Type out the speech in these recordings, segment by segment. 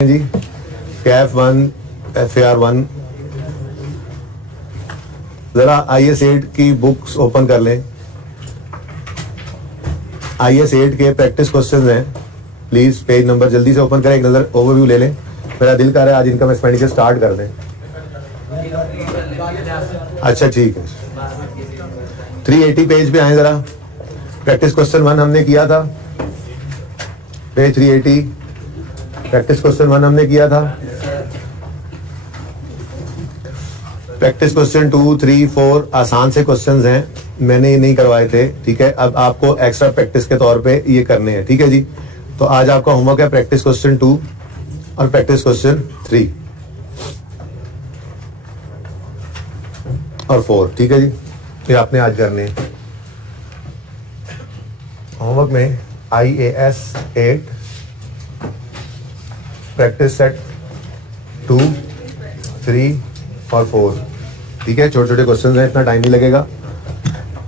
जी Kaif 1 FAR 1 जरा IS 8 की books open कर लें। IS 8 के प्रैक्टिस क्वेश्चंस हैं, प्लीज पेज नंबर जल्दी से ओपन करें, एक नजर ओवरव्यू ले लें। मेरा दिल कर रहा है आज इनकम एक्सपेंडिचर स्टार्ट कर दें। अच्छा ठीक है, 380 पेज पे आए जरा। प्रैक्टिस क्वेश्चन 1 हमने किया था, पेज 380। प्रैक्टिस क्वेश्चन 1 हमने किया था। प्रैक्टिस क्वेश्चन 2, 3, 4 आसान से क्वेश्चंस हैं, मैंने ये नहीं करवाए थे, ठीक है। अब आपको एक्स्ट्रा प्रैक्टिस के तौर पे ये करने हैं, ठीक है जी। तो आज आपका होमवर्क है प्रैक्टिस क्वेश्चन 2 और प्रैक्टिस क्वेश्चन 3 और 4, ठीक है जी। ये आपने आज करने हैं। होमवर्क में IAS 8 प्रैक्टिस सेट 2, 3 और 4, ठीक है। छोटे छोटे क्वेश्चंस हैं, इतना टाइम नहीं लगेगा,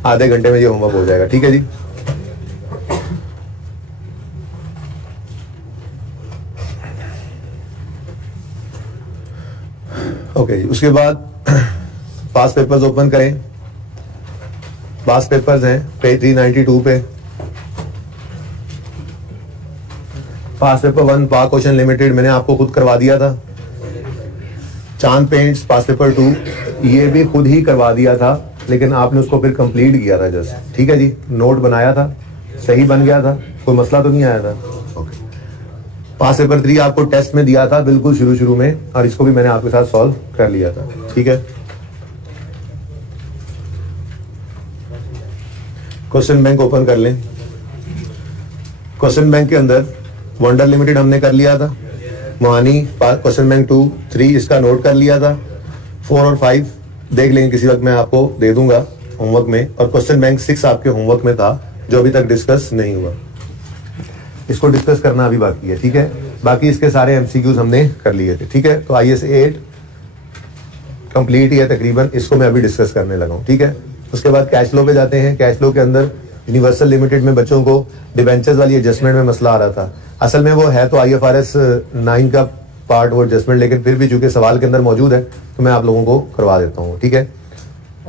आधे घंटे में ये होमवर्क हो जाएगा, ठीक है जी। ओके जी, उसके बाद पास पेपर्स ओपन करें। पास पेपर्स हैं पेज 392 पे। पास पेपर 1 पाक क्वेश्चन लिमिटेड मैंने आपको खुद करवा दिया था। चांद पेंट्स पास पेपर 2 ये भी खुद ही करवा दिया था, लेकिन आपने उसको फिर कंप्लीट किया था जस्ट, ठीक है जी। नोट बनाया था, सही बन गया था, कोई मसला तो नहीं आया था। ओके, पास पेपर 3 आपको टेस्ट में दिया था बिल्कुल शुरू में, और इसको भी मैंने आपके साथ सॉल्व कर लिया था, ठीक है। क्वेश्चन बैंक ओपन कर लें। क्वेश्चन बैंक के अंदर वंडर लिमिटेड हमने कर लिया था, मोहानी क्वेश्चन बैंक 2, 3 इसका नोट कर लिया था। 4 और 5 देख लेंगे, किसी वक्त मैं आपको दे दूंगा होमवर्क में। और क्वेश्चन बैंक 6 आपके होमवर्क में था, जो अभी तक डिस्कस नहीं हुआ, इसको डिस्कस करना अभी बाकी है, ठीक है। बाकी इसके सारे MCQs हमने कर लिए थे, ठीक है। तो IS 8 कंप्लीट ही है तकरीबन, इसको मैं अभी डिस्कस करने लगा हूँ, ठीक है। उसके बाद कैश फ्लो पे जाते हैं। कैश फ्लो के अंदर यूनिवर्सल लिमिटेड में बच्चों को डिबेंचर्स वाली एडजस्टमेंट में मसला आ रहा था। असल में वो है तो IFRS 9 का पार्ट वो एडजस्टमेंट, लेकिन फिर भी चूंकि सवाल के अंदर मौजूद है तो मैं आप लोगों को करवा देता हूँ, ठीक है।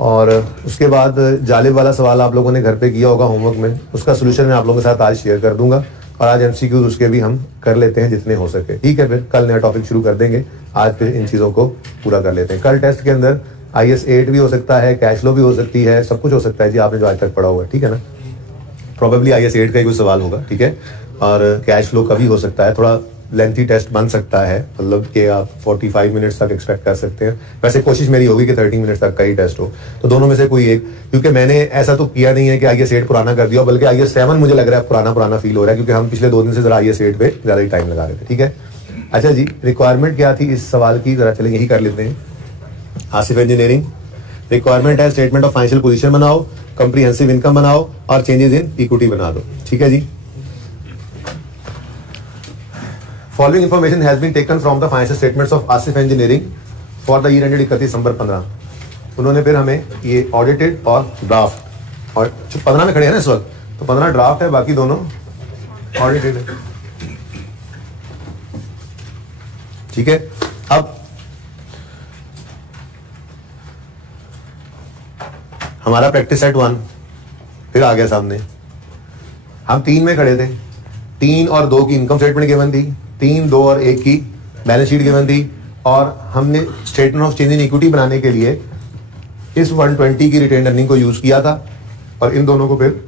और उसके बाद जालिब वाला सवाल आप लोगों ने घर पे किया होगा होमवर्क में, उसका सोल्यूशन मैं आप लोगों के साथ आज शेयर कर दूंगा। और आज MCQs उसके भी हम कर लेते हैं जितने हो सके, ठीक है। फिर कल नया टॉपिक शुरू कर देंगे, आज फिर इन चीज़ों को पूरा कर लेते हैं। कल टेस्ट के अंदर IS 8 भी हो सकता है, कैश फ्लो भी हो सकती है, सब कुछ हो सकता है जी, आपने जो आज तक पढ़ा हुआ है, ठीक है ना। प्रोबेबली IS 8 का ही कोई सवाल होगा, ठीक है। और कैश फ्लो का भी हो सकता है, थोड़ा लेंथी टेस्ट बन सकता है, मतलब कि आप 45 मिनट्स तक एक्सपेक्ट कर सकते हैं। वैसे कोशिश मेरी होगी कि 30 मिनट्स तक का ही टेस्ट हो, तो दोनों में से कोई एक, क्योंकि मैंने ऐसा तो किया नहीं है कि IS 8 पुराना कर दिया, बल्कि IS 7 मुझे लग रहा है पुराना फील हो रहा है, क्योंकि हम पिछले 2 दिन से जरा IS 8 पे ज्यादा ही टाइम लगा रहे थे, ठीक है। अच्छा जी, रिक्वायरमेंट क्या थी इस सवाल की, जरा चलें यही कर लेते हैं। आसिफ इंजीनियरिंग रिक्वायरमेंट है स्टेटमेंट ऑफ फाइनेंशियल पोजीशन बनाओ, कंप्रीहेंसिव इनकम बनाओ और चेंजेस इन इक्विटी बना दो, ठीक है जी। Following information has been taken from the financial statements of Asif Engineering for the year ended 31 December 15। उन्होंने फिर हमें ये ऑडिटेड और ड्राफ्ट, और 15 में खड़े हैं ना इस वक्त, तो 15 ड्राफ्ट है, बाकी दोनों ऑडिटेड है, ठीक है। अब हमारा प्रैक्टिस सेट 1 फिर आ गया सामने। हम 3 में खड़े थे, 3 और 2 की इनकम स्टेटमेंट गिवन थी, 3, 2 और 1 की बैलेंस शीट गिवन थी, और हमने statement of change in equity बनाने के लिए इस 120 की रिटेन अर्निंग को यूज किया था, और इन दोनों को फिर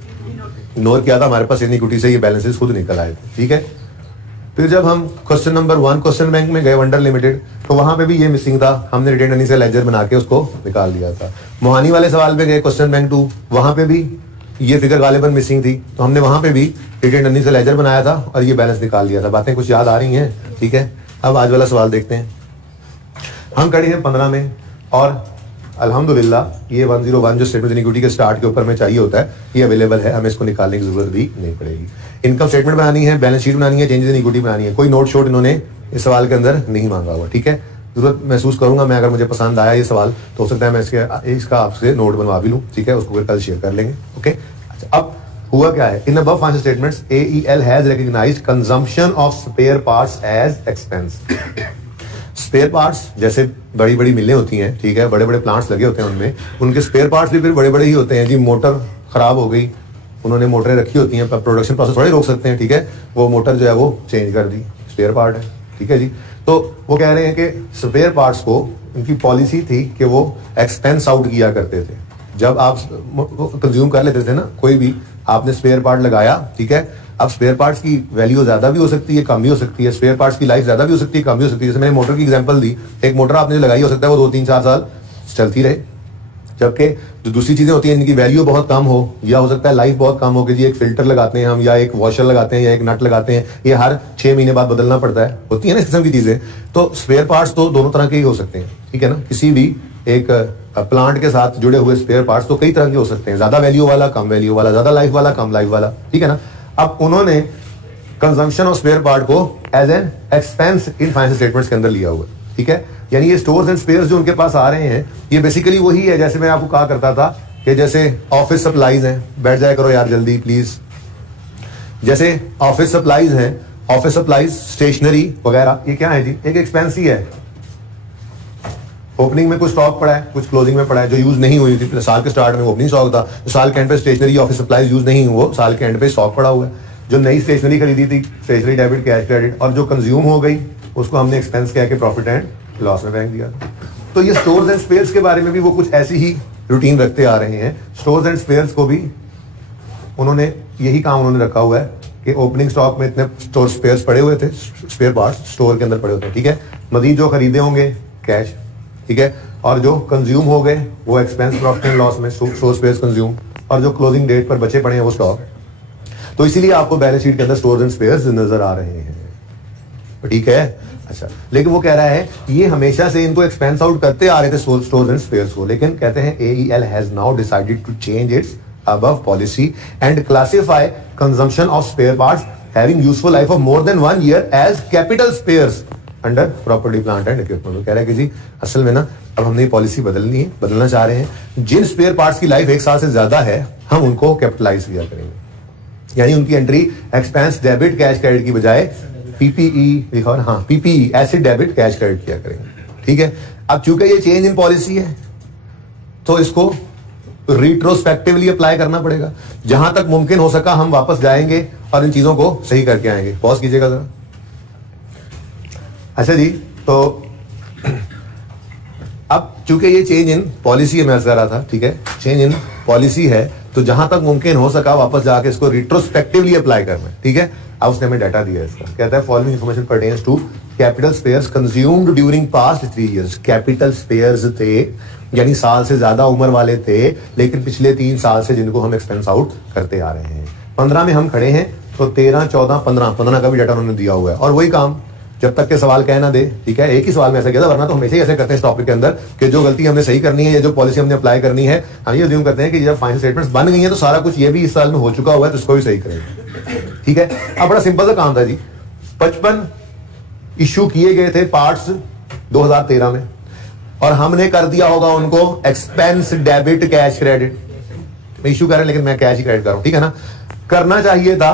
इग्नोर किया था। हमारे पास इन इक्विटी से ये बैलेंसेस खुद निकल आए थे, ठीक है। फिर जब हम क्वेश्चन नंबर 1 क्वेश्चन बैंक में गए वंडर लिमिटेड, तो वहां पे भी ये मिसिंग था, हमने रिटेन अर्निंग से लेजर बना के उसको निकाल दिया था। मोहानी वाले सवाल पे गए क्वेश्चन बैंक 2, वहां पे भी ये फिगर गालिबन मिसिंग थी, तो हमने वहां पे भी रिटेन अर्निंग से लेजर बनाया था और ये बैलेंस निकाल दिया था। बातें कुछ याद आ रही हैं, ठीक है। अब आज वाला सवाल देखते हैं। हम खड़े हैं 15 में, और अल्हम्दुलिल्लाह ये 101 जो स्टेटमेंट इक्विटी के स्टार्ट के ऊपर में चाहिए होता है, ये अवेलेबल है, हमें इसको निकालने की जरूरत भी नहीं पड़ेगी। इनकम स्टेटमेंट बनानी है, बैलेंस शीट बनानी है, चेंजेस इन इक्विटी बनानी है, कोई नोट शोट इन्होंने इस सवाल के अंदर नहीं मांगा हुआ, ठीक है। जरूरत महसूस करूंगा मैं, अगर मुझे पसंद आया ये सवाल तो हो सकता है मैं इसका आपसे नोट बनवा भी लूँ, ठीक है। उसको फिर कल शेयर कर लेंगे, ओके। अच्छा, अब हुआ क्या है, इन above financial statements AEL has recognized consumption of spare parts as expense. Spare parts जैसे बड़ी बड़ी मिलें होती हैं, ठीक है, बड़े बड़े प्लांट्स लगे होते हैं, उनमें उनके स्पेयर पार्ट्स भी फिर बड़े बड़े ही होते हैं जी. मोटर खराब हो गई, उन्होंने मोटरें रखी होती हैं, प्रोडक्शन प्रोसेस थोड़े रोक सकते हैं, ठीक है, वो मोटर जो है वो चेंज कर दी, स्पेयर पार्ट है, ठीक है जी. तो वो कह रहे हैं कि स्पेयर पार्ट्स को उनकी पॉलिसी थी कि वो एक्सपेंस आउट किया करते थे. जब आप कंज्यूम कर लेते थे ना, कोई भी आपने स्पेयर पार्ट लगाया, ठीक है, अब स्पेयर पार्ट्स की वैल्यू ज्यादा भी हो सकती है, कम भी हो सकती है. स्पेयर पार्ट्स की लाइफ ज्यादा भी हो सकती है, कम भी हो सकती है. जैसे मैंने मोटर की एग्जांपल दी, एक मोटर आपने जो लगाई हो सकता है वो 2-3-4 साल चलती रहे, जबकि जो दूसरी चीजें होती हैं इनकी वैल्यू बहुत कम हो, या हो सकता है लाइफ बहुत कम हो कि जी एक फिल्टर लगाते हैं हम, या एक वॉशर लगाते हैं, या एक नट लगाते हैं, ये हर 6 महीने बाद बदलना पड़ता है, होती है ना इस किस्म की चीजें. तो स्पेयर पार्ट्स तो दोनों तरह के ही हो सकते हैं, ठीक है ना. किसी भी एक प्लांट के साथ जुड़े हुए स्पेयर पार्ट्स तो कई तरह के हो सकते हैं, ज्यादा वैल्यू वाला, कम वैल्यू वाला, ज्यादा लाइफ वाला, कम लाइफ वाला, ठीक है ना. अब उन्होंने कंजम्पशन ऑफ स्पेयर पार्ट को as an expense in financial statements के अंदर लिया हुआ, ठीक है. यानी ये स्टोर्स एंड स्पेयर्स जो उनके पास आ रहे हैं, ये बेसिकली वही है जैसे मैं आपको कहा करता था कि जैसे ऑफिस सप्लाईज हैं, बैठ जाया करो यार जल्दी प्लीज. जैसे ऑफिस सप्लाईज हैं, ऑफिस सप्लाईज, स्टेशनरी वगैरह, ये क्या है जी, एक एक्सपेंस ही है. ओपनिंग में कुछ स्टॉक पड़ा है, कुछ क्लोजिंग में पड़ा है जो यूज नहीं हुई थी. साल के स्टार्ट में ओपनिंग स्टॉक था, तो साल के एंड पे स्टेशनरी ऑफिस सप्लाईज यूज नहीं हुआ, साल के एंड पे स्टॉक पड़ा हुआ है. जो नई स्टेशनरी खरीदी थी, स्टेशनरी डेबिट, कैश क्रेडिट, और जो कंज्यूम हो गई उसको हमने एक्सपेंस कह के प्रॉफिट एंड लॉस में फेंक दिया. तो ये स्टोर्स एंड स्पेयर्स के बारे में भी वो कुछ ऐसी ही रूटीन रखते आ रहे हैं. स्टोर्स एंड स्पेयर्स को भी उन्होंने यही काम उन्होंने रखा हुआ है कि ओपनिंग स्टॉक में इतने स्टोर स्पेयर्स पड़े हुए थे, स्पेयर पार्ट्स स्टोर के अंदर पड़े होते हैं, ठीक है. मजीद जो खरीदे होंगे कैश, ठीक है, और जो कंज्यूम हो गए वो एक्सपेंस प्रॉफिट एंड लॉस में, स्टोर स्पेयर्स कंज्यूम, और जो क्लोजिंग डेट पर बचे पड़े हैं वो स्टॉक. तो इसीलिए आपको बैलेंस शीट के अंदर स्टोर्स एंड स्पेयर्स नजर आ रहे हैं, ठीक है. अच्छा, लेकिन वो कह रहा है ये हमेशा से इनको एक्सपेंस आउट करते आ रहे थे स्टोर्स एंड स्पेयर्स को, लेकिन कहते हैं AEL has now decided to change its above policy and classify consumption of spare parts having useful life of more than 1 year as capital spares under property plant and equipment. कह रहा है कि जी असल में ना अब हमने ये पॉलिसी बदलनी है, बदलना चाह रहे हैं. जिन स्पेयर पार्ट्स की लाइफ 1 साल से ज्यादा है हम उनको कैपिटलाइज किया करेंगे, यानी उनकी entry expense debit cash credit की बजाय PPE लिखा है, हाँ PPE acid debit cash credit किया करेंगे, ठीक है. अब चूंकि ये चेंज इन पॉलिसी है तो इसको रिट्रोस्पेक्टिवली अप्लाई करना पड़ेगा. जहां तक मुमकिन हो सका हम वापस जाएंगे और इन चीजों को सही करके आएंगे. पॉज कीजिएगा जरा. अच्छा जी, तो अब चूंकि ये चेंज इन पॉलिसी मैं कह रहा था, ठीक है, चेंज इन पॉलिसी है तो जहां तक मुमकिन हो सका वापस जाके इसको रिट्रोस्पेक्टिवली अप्लाई करना है, ठीक है. अब उसने हमें डाटा दिया इसका, कहता है following information pertains to capital spares consumed during past 3 years. Capital spares थे यानी साल से ज्यादा उम्र वाले थे, लेकिन पिछले 3 साल से जिनको हम एक्सपेंस आउट करते आ रहे हैं. 15 में हम खड़े हैं तो 13, 14, 15 का भी डाटा उन्होंने दिया हुआ है. और वही काम जब तक के सवाल कह ना दे, ठीक है, एक ही सवाल में ऐसा किया था, वरना तो हमेशा ही ऐसे करते हैं इस टॉपिक के अंदर कि जो गलती हमने सही करनी है या जो पॉलिसी हमने अप्लाई करनी है, हम ये अज्यूम करते हैं कि जब फाइनेंशियल स्टेटमेंट्स बन गई हैं तो सारा कुछ ये भी इस साल में हो चुका हुआ है तो इसको भी सही करेंगे, ठीक है. अब बड़ा सिंपल सा काम था जी. 55 इश्यू किए गए थे पार्ट्स 2013 में और हमने कर दिया होगा उनको expense debit cash credit. Issue कर रहे हैं लेकिन मैं कैश ही क्रेडिट कर रहा हूं, ठीक है ना. करना चाहिए था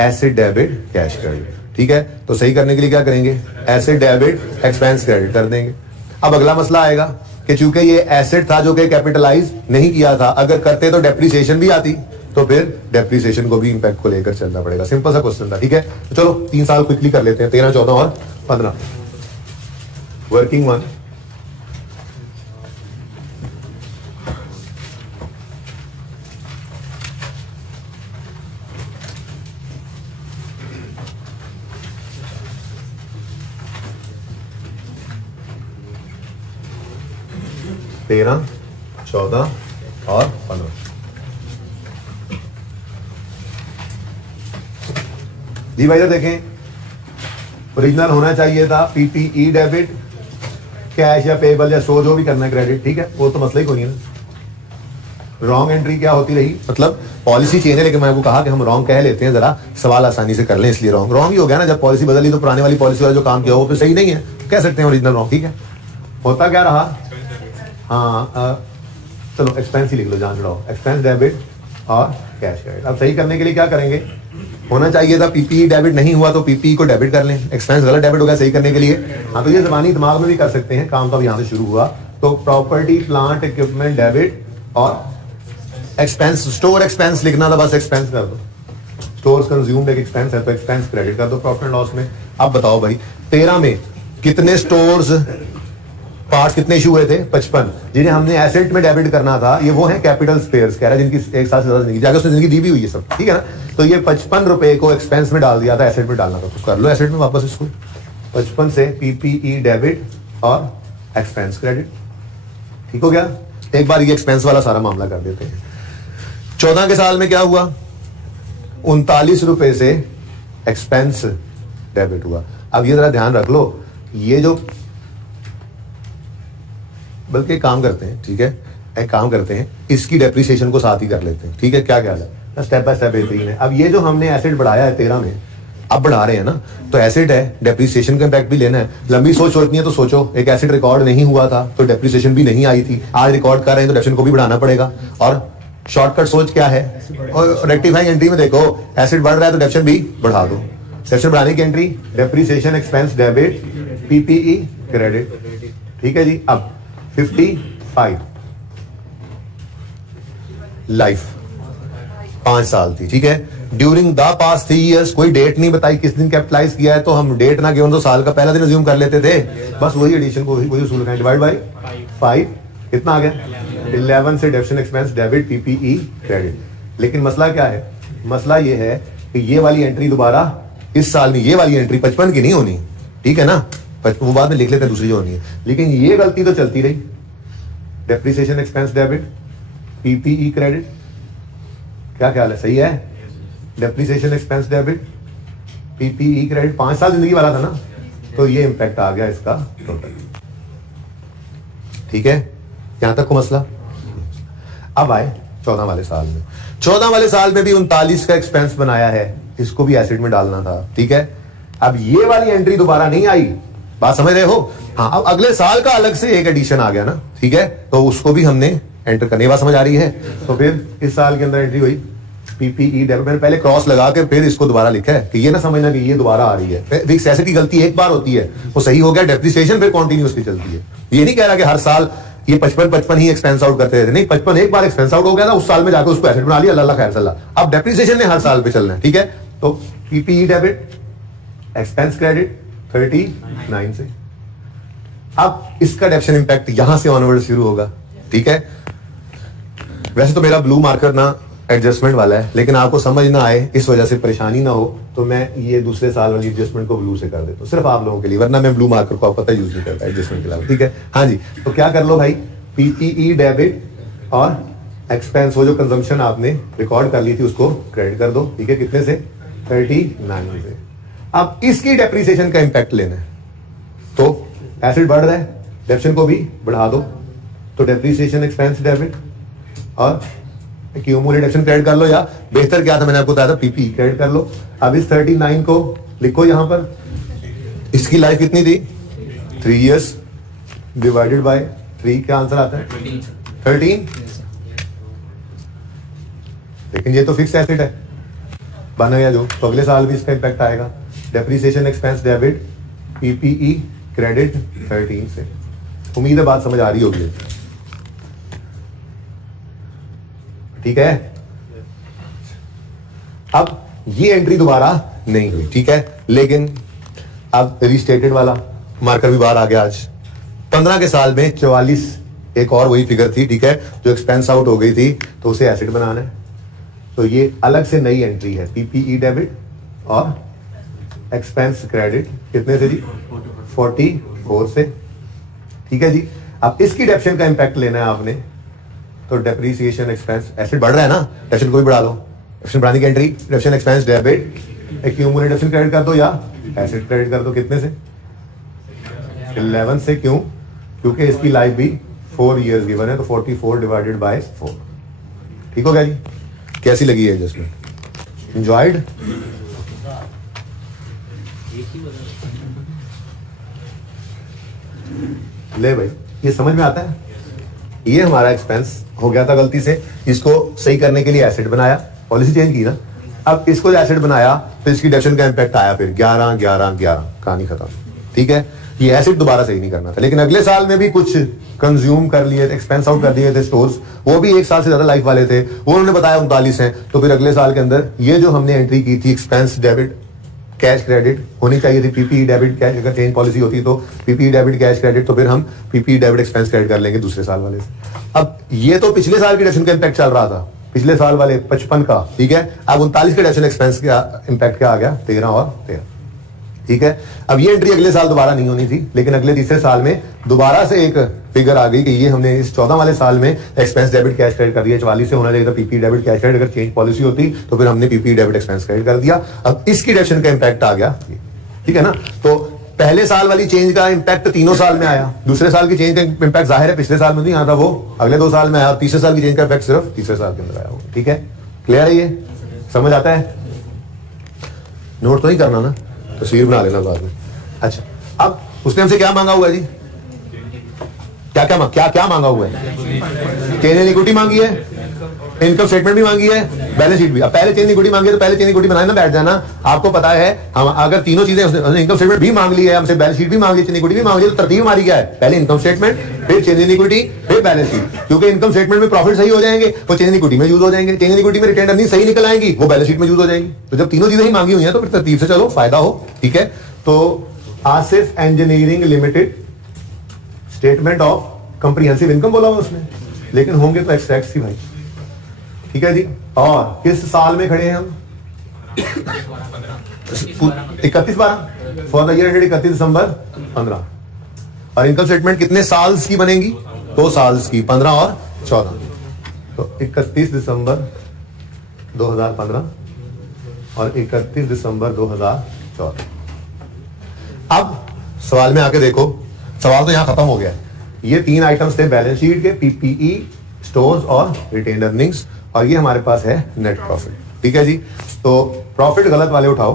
एसिड डेबिट कैश क्रेडिट, ठीक है. तो सही करने के लिए क्या करेंगे, एसिड डेबिट एक्सपेंस क्रेडिट कर देंगे. अब अगला मसला आएगा कि चूंकि ये एसेट था जो कि कैपिटलाइज नहीं किया था, अगर करते तो डेप्रिसिएशन भी आती, तो फिर डेप्रिसिएशन को भी इंपैक्ट को लेकर चलना पड़ेगा. सिंपल सा क्वेश्चन था, ठीक है. तो चलो 3 साल क्विकली कर लेते हैं, 13, 14 और 15. वर्किंग वन, तेरह, 14 और 15. जी भाई देखें, ओरिजिनल होना चाहिए था PPE डेबिट कैश या पेबल या शो जो भी करना है क्रेडिट, ठीक है, वो तो मसला ही कोई नहीं है. रॉन्ग एंट्री क्या होती रही, मतलब पॉलिसी चेंज है लेकिन मैं आपको कहा कि हम रॉन्ग कह लेते हैं, जरा सवाल आसानी से कर लें, इसलिए रॉन्ग ही हो गया ना. जब पॉलिसी बदली तो पुराने वाली पॉलिसी वाला जो काम किया वो तो सही नहीं है, कह सकते हैं ओरिजिनल रॉन्ग, ठीक है. होता क्या रहा, हाँ चलो एक्सपेंस ही लिख लो, जान छुड़ाओ, एक्सपेंस डेबिट और कैश क्रेडिट। अब सही करने के लिए क्या करेंगे, होना चाहिए था पीपीई डेबिट, नहीं हुआ तो पीपीई को डेबिट कर लें, एक्सपेंस गलत डेबिट हो गया, सही करने के लिए। हाँ तो ये ज़बानी दिमाग में भी कर सकते हैं, काम तो अब यहाँ से शुरू हुआ। तो प्रॉपर्टी प्लांट इक्विपमेंट डेबिट और एक्सपेंस, स्टोर एक्सपेंस लिखना था, बस एक्सपेंस कर दो। स्टोर्स कंज्यूम्ड एक एक्सपेंस है तो एक्सपेंस क्रेडिट कर दो प्रॉफिट एंड लॉस में। अब बताओ भाई 13 में कितने स्टोर्स पार्ट कितने इशू हुए थे, 55, जिन्हें हमने एसेट में डेबिट करना था। ये वो हैं कैपिटल स्पेयर्स कह रहा है जिनकी एक साल से ज्यादा जिंदगी, जाकर उसने जिंदगी दी भी हुई है सब, ठीक है ना। तो ये 55 रुपए को एक्सपेंस में डाल दिया था, एसेट में डालना था, तो कर लो एसेट में वापस इसको। 55 से पीपीई डेबिट और एक्सपेंस क्रेडिट, ठीक हो गया। एक बार ये एक्सपेंस वाला सारा मामला कर देते हैं। 14 के साल में क्या हुआ, 39 रुपए से एक्सपेंस डेबिट हुआ। अब ये जरा ध्यान रख लो, ये जो, बल्कि एक काम करते हैं, ठीक है, एक काम करते हैं, इसकी डेप्रिसिएशन को साथ ही कर लेते हैं, ठीक है, क्या ख्याल है, स्टेप बाय स्टेप बेहतरीन है। अब ये जो हमने एसेट बढ़ाया है 13 में, अब बढ़ा रहे हैं ना, तो एसेट है, डेप्रिसिएशन का इम्पैक्ट भी लेना है। लंबी सोच सोचनी है तो सोचो, एक एसेट रिकॉर्ड नहीं हुआ था तो डेप्रिसिएशन भी नहीं आई थी, आज रिकॉर्ड कर रहे हैं तो डेप्रिसिएशन को भी बढ़ाना पड़ेगा। और शॉर्टकट सोच क्या है, और रेक्टिफाइंग एंट्री में देखो एसेट बढ़ रहा है तो डेप्रिसिएशन भी बढ़ा दो। डेप्रिसिएशन बढ़ाने की entry, depreciation expense debit PPE credit, ठीक है जी। अब 55 लाइफ 5 साल थी, ठीक है। ड्यूरिंग द पास्ट 3 years, कोई डेट नहीं बताई किस दिन कैपिटलाइज किया है, तो हम डेट ना गिवन तो साल का पहला दिन अज्यूम कर लेते थे, बस वही एडिशन को वही उसूल का डिवाइड बाय 5, कितना आ गया 11 से depreciation expense debit PPE credit. लेकिन मसला क्या है, मसला ये है कि ये वाली एंट्री दोबारा इस साल में, ये वाली एंट्री 55 की नहीं होनी, ठीक है ना, वो बाद में लिख लेते हैं दूसरी जो होनी है, लेकिन ये गलती तो चलती रही। Depreciation expense debit PPE credit, क्या ख्याल है, सही है। Depreciation expense debit PPE credit 5 साल जिंदगी वाला था ना, तो ये इंपैक्ट आ गया इसका टोटल, ठीक है, यहां तक को मसला। अब आए 14 वाले साल में, 14 वाले साल में भी 39 का एक्सपेंस बनाया है, इसको भी एसेट में डालना था, ठीक है। अब ये वाली एंट्री दोबारा नहीं आई, बात समझ रहे हो। हाँ, अब अगले साल का अलग से एक एडिशन आ गया ना, ठीक है, तो उसको भी हमने एंटर करने, बात समझ आ रही है। तो फिर इस साल के अंदर एंट्री हुई पीपीई डेबिट, मैंने पहले क्रॉस लगा के फिर इसको दोबारा लिखा है कि ये ना समझना कि ये दोबारा आ रही है, फिक्स एसेट की गलती एक बार होती है, वो सही हो गया, डेप्रिसिएशन फिर कॉन्टिन्यूसली चलती है। ये नहीं कह रहा कि हर साल ये 55 ही एक्सपेंस आउट करते थे, नहीं, 55 एक बार एक्सपेंस आउट हो गया था, उस साल में जाकर उसको एसेट बना लिया, अल्लाह खैर सल्लाह। अब डेप्रिसिएशन ने हर साल पे चलना है, ठीक है। तो पीपीई डेबिट एक्सपेंस क्रेडिट 39 से, अब इसका डेप्रिसिएशन इंपैक्ट यहां से ऑनवर्ड शुरू होगा, ठीक है। वैसे तो मेरा ब्लू मार्कर ना एडजस्टमेंट वाला है, लेकिन आपको समझ ना आए, इस वजह से परेशानी ना हो, तो मैं ये दूसरे साल वाली एडजस्टमेंट को ब्लू से कर देता हूँ, सिर्फ आप लोगों के लिए, वरना मैं ब्लू मार्कर को आपको पता यूज नहीं करता एडजस्टमेंट के अलावा, ठीक है। हाँ जी, तो क्या कर लो भाई, पीपीई डेबिट और एक्सपेंस, वो जो कंजम्पशन आपने रिकॉर्ड कर ली थी उसको क्रेडिट कर दो, ठीक है, कितने से 39 से। अब इसकी डेप्रिसिएशन का इंपैक्ट लेना है, तो एसेट बढ़ रहा है, डेप्रिसिएशन को भी बढ़ा दो, तो डेप्रिसिएशन एक्सपेंस डेबिट और एक्यूमुलेशन क्रेडिट कर लो, या बेहतर क्या था मैंने आपको बताया था पीपी क्रेडिट कर लो। अब इस 39 को लिखो यहां पर, इसकी लाइफ कितनी थी 3 years डिवाइडेड बाय 3, क्या आंसर आता है 13। लेकिन ये तो फिक्स एसेट है बना गया जो, तो अगले साल भी इसका इंपैक्ट आएगा। Depreciation expense debit PPE credit 13 से। उम्मीद है बात समझ आ रही होगी, ठीक है। अब ये एंट्री दोबारा नहीं हुई, ठीक है, लेकिन अब रिस्टेटेड वाला मार्कर भी बाहर आ गया। आज 15 के साल में 44 एक और वही फिगर थी, ठीक है, जो एक्सपेंस आउट हो गई थी, तो उसे एसेट बनाना है, तो ये अलग से नई एंट्री है, पीपीई डेबिट और एक्सपेंस क्रेडिट, कितने से जी 44 से, ठीक है जी। अब इसकी डेप्रिसिएशन का इंपैक्ट लेना है आपने, तो डेप्रिसिएशन एक्सपेंस, एसेट बढ़ रहा है ना, डेप्रिसिएशन को भी बढ़ा लो, डेप्रिसिएशन बढ़ाने की entry, depreciation expense debit accumulation credit कर दो या एसेट क्रेडिट कर दो, कितने से 11 से। क्यों? क्योंकि इसकी लाइफ भी 4 years गिवन है, तो 44 डिवाइडेड बाय 4, ठीक हो गया जी। कैसी लगी है एडजस्टमेंट, एंजॉयड? ले भाई, ये समझ में आता है? ये हमारा एक्सपेंस हो गया था गलती से, इसको सही करने के लिए एसेट बनाया, पॉलिसी चेंज की ना, अब इसको एसेट बनाया तो इसकी डिडक्शन का इंपैक्ट आया, फिर 11 11 11 कहानी खत्म। ठीक है, ये एसेट दोबारा सही नहीं करना था, लेकिन अगले साल में भी कुछ कंज्यूम कर लिए थे, एक्सपेंस आउट कर दिए थे स्टोर्स, वो भी 1 साल से ज्यादा लाइफ वाले थे, वो उन्होंने बताया 39 हैं, तो फिर अगले साल के अंदर ये जो हमने एंट्री की थी एक्सपेंस डेबिट कैश क्रेडिट होनी चाहिए थी, पीपीई डेबिट कैश, अगर चेंज पॉलिसी होती तो पीपीई डेबिट कैश क्रेडिट, तो फिर हम पीपीई डेबिट एक्सपेंस क्रेडिट कर लेंगे दूसरे साल वाले से। अब ये तो पिछले साल की डिडक्शन का इंपैक्ट चल रहा था, पिछले साल वाले 55 का, ठीक है, अब 39 के डिडक्शन एक्सपेंस का इंपैक्ट क्या आ गया, 13 और 13। ठीक है, अब ये एंट्री अगले साल दोबारा नहीं होनी थी, लेकिन अगले तीसरे साल में दोबारा से एक फिगर आ गई कि ये हमने इस 14 वाले साल में एक्सपेंस डेबिट कैश क्रेडिट कर दिया, 44 से होना चाहिए था पीपी डेबिट कैश क्रेडिट, अगर चेंज पॉलिसी होती तो फिर हमने पीपी डेबिट एक्सपेंस क्रेडिट कर दिया। अब इसकी डिडक्शन का इंपैक्ट आ गया, ठीक है ना, तो पहले साल वाली चेंज का इंपैक्ट तीनों साल में आया, दूसरे साल की चेंज का इंपैक्ट जाहिर है पिछले साल में नहीं आता, वो अगले 2 साल में आया, और तीसरे साल की चेंज का इंपैक्ट सिर्फ तीसरे साल के अंदर आया। ठीक है, क्लियर है, ये समझ आता है? नोट तो नहीं करना ना, तस्वीर बना लेना बाद में। अच्छा, अब उसने हमसे क्या मांगा हुआ है जी, क्या मांगा हुआ है? चेंज इन इक्विटी मांगी है, इनकम स्टेटमेंट भी मांगी है, बैलेंस शीट भी। अब पहले चेंज इक्विटी मांगी है तो पहले चेंज इक्विटी बनाए ना, बैठ जाना। आपको पता है हम अगर तीनों चीजें, उसने इनकम स्टेटमेंट भी मांग ली है हमसे, बैलेंस शीट भी मांग ली, चेंज इक्विटी भी मांग ली, तो तरतीब हमारी क्या है, पहले इनकम स्टेटमेंट, फिर चेंज इन इक्विटी, फिर बैलेंस शीट, क्योंकि इनकम स्टेटमेंट में प्रॉफिट सही हो जाएंगे वो चेंज इन इक्विटी में यूज हो जाएंगे, चेंज इन इक्विटी में रिटेन अर्निंग सही निकल आएंगी वो बैलेंस शीट में यूज हो जाएंगी। तो जब तीनों चीजें ही मांगी हुई है तो फिर तरतीब से चलो, फायदा हो। ठीक है, तो Asif engineering limited statement of comprehensive income बोला हुआ उसने, लेकिन होंगे तो एक्सट्रैक्ट्स ही भाई। ठीक है जी, और किस साल में खड़े हैं हम? 31/12 for the year ended 31 December 15। और इनकम स्टेटमेंट कितने साल्स की बनेगी? 2 साल्स की, 15 और 14। तो 31 दिसंबर 2015 और 31 दिसंबर 2014। अब सवाल में आके देखो, सवाल तो यहां खत्म हो गया है। ये 3 आइटम्स थे बैलेंस शीट के, पीपीई, स्टोर्स और रिटेन्ड अर्निंग्स, और ये हमारे पास है नेट प्रॉफिट। ठीक है जी, तो प्रॉफिट गलत वाले उठाओ।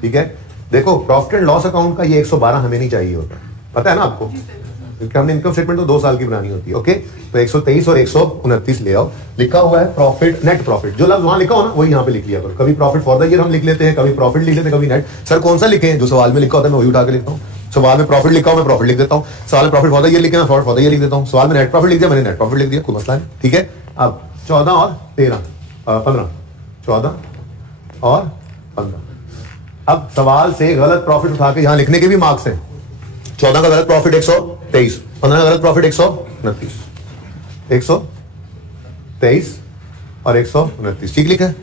ठीक है, देखो प्रॉफिट एंड लॉस अकाउंट का ये 112 हमें नहीं चाहिए होता, पता है ना आपको, क्योंकि हमने इनकम स्टेटमेंट तो 2 साल की बनानी होती है। ओके, तो 123 और 129 ले आओ। लिखा हुआ है प्रॉफिट, नेट प्रॉफिट, जो लफ्ज वहां लिखा हो ना वही यहाँ पे लिख लिया करो। कभी प्रॉफिट फॉर द ईयर हम लिख लेते हैं, कभी प्रॉफिट लिख लेते हैं, कभी नेट। सर कौन सा लिखे? जो सवाल में लिखा होता है मैं वही उठा के लिखता हूँ। सवाल में प्रॉफिट लिखा हो मैं प्रॉफिट लिख देता हूँ, सवाल में प्रॉफिट फॉर द ईयर लिखे मैं फॉर द ईयर लिख देता हूँ, सवाल में नेट प्रॉफिट लिख दिया मैंने नेट प्रॉफिट लिख दिया, कोई मसला नहीं। ठीक है, अब 14 और 13 15, 14 और 15। अब सवाल से गलत प्रॉफिट उठा के यहां लिखने के भी मार्क्स हैं। 14 का गलत प्रॉफिट 123, 15 का गलत प्रॉफिट 129, 123 और 129, ठीक लिखा है?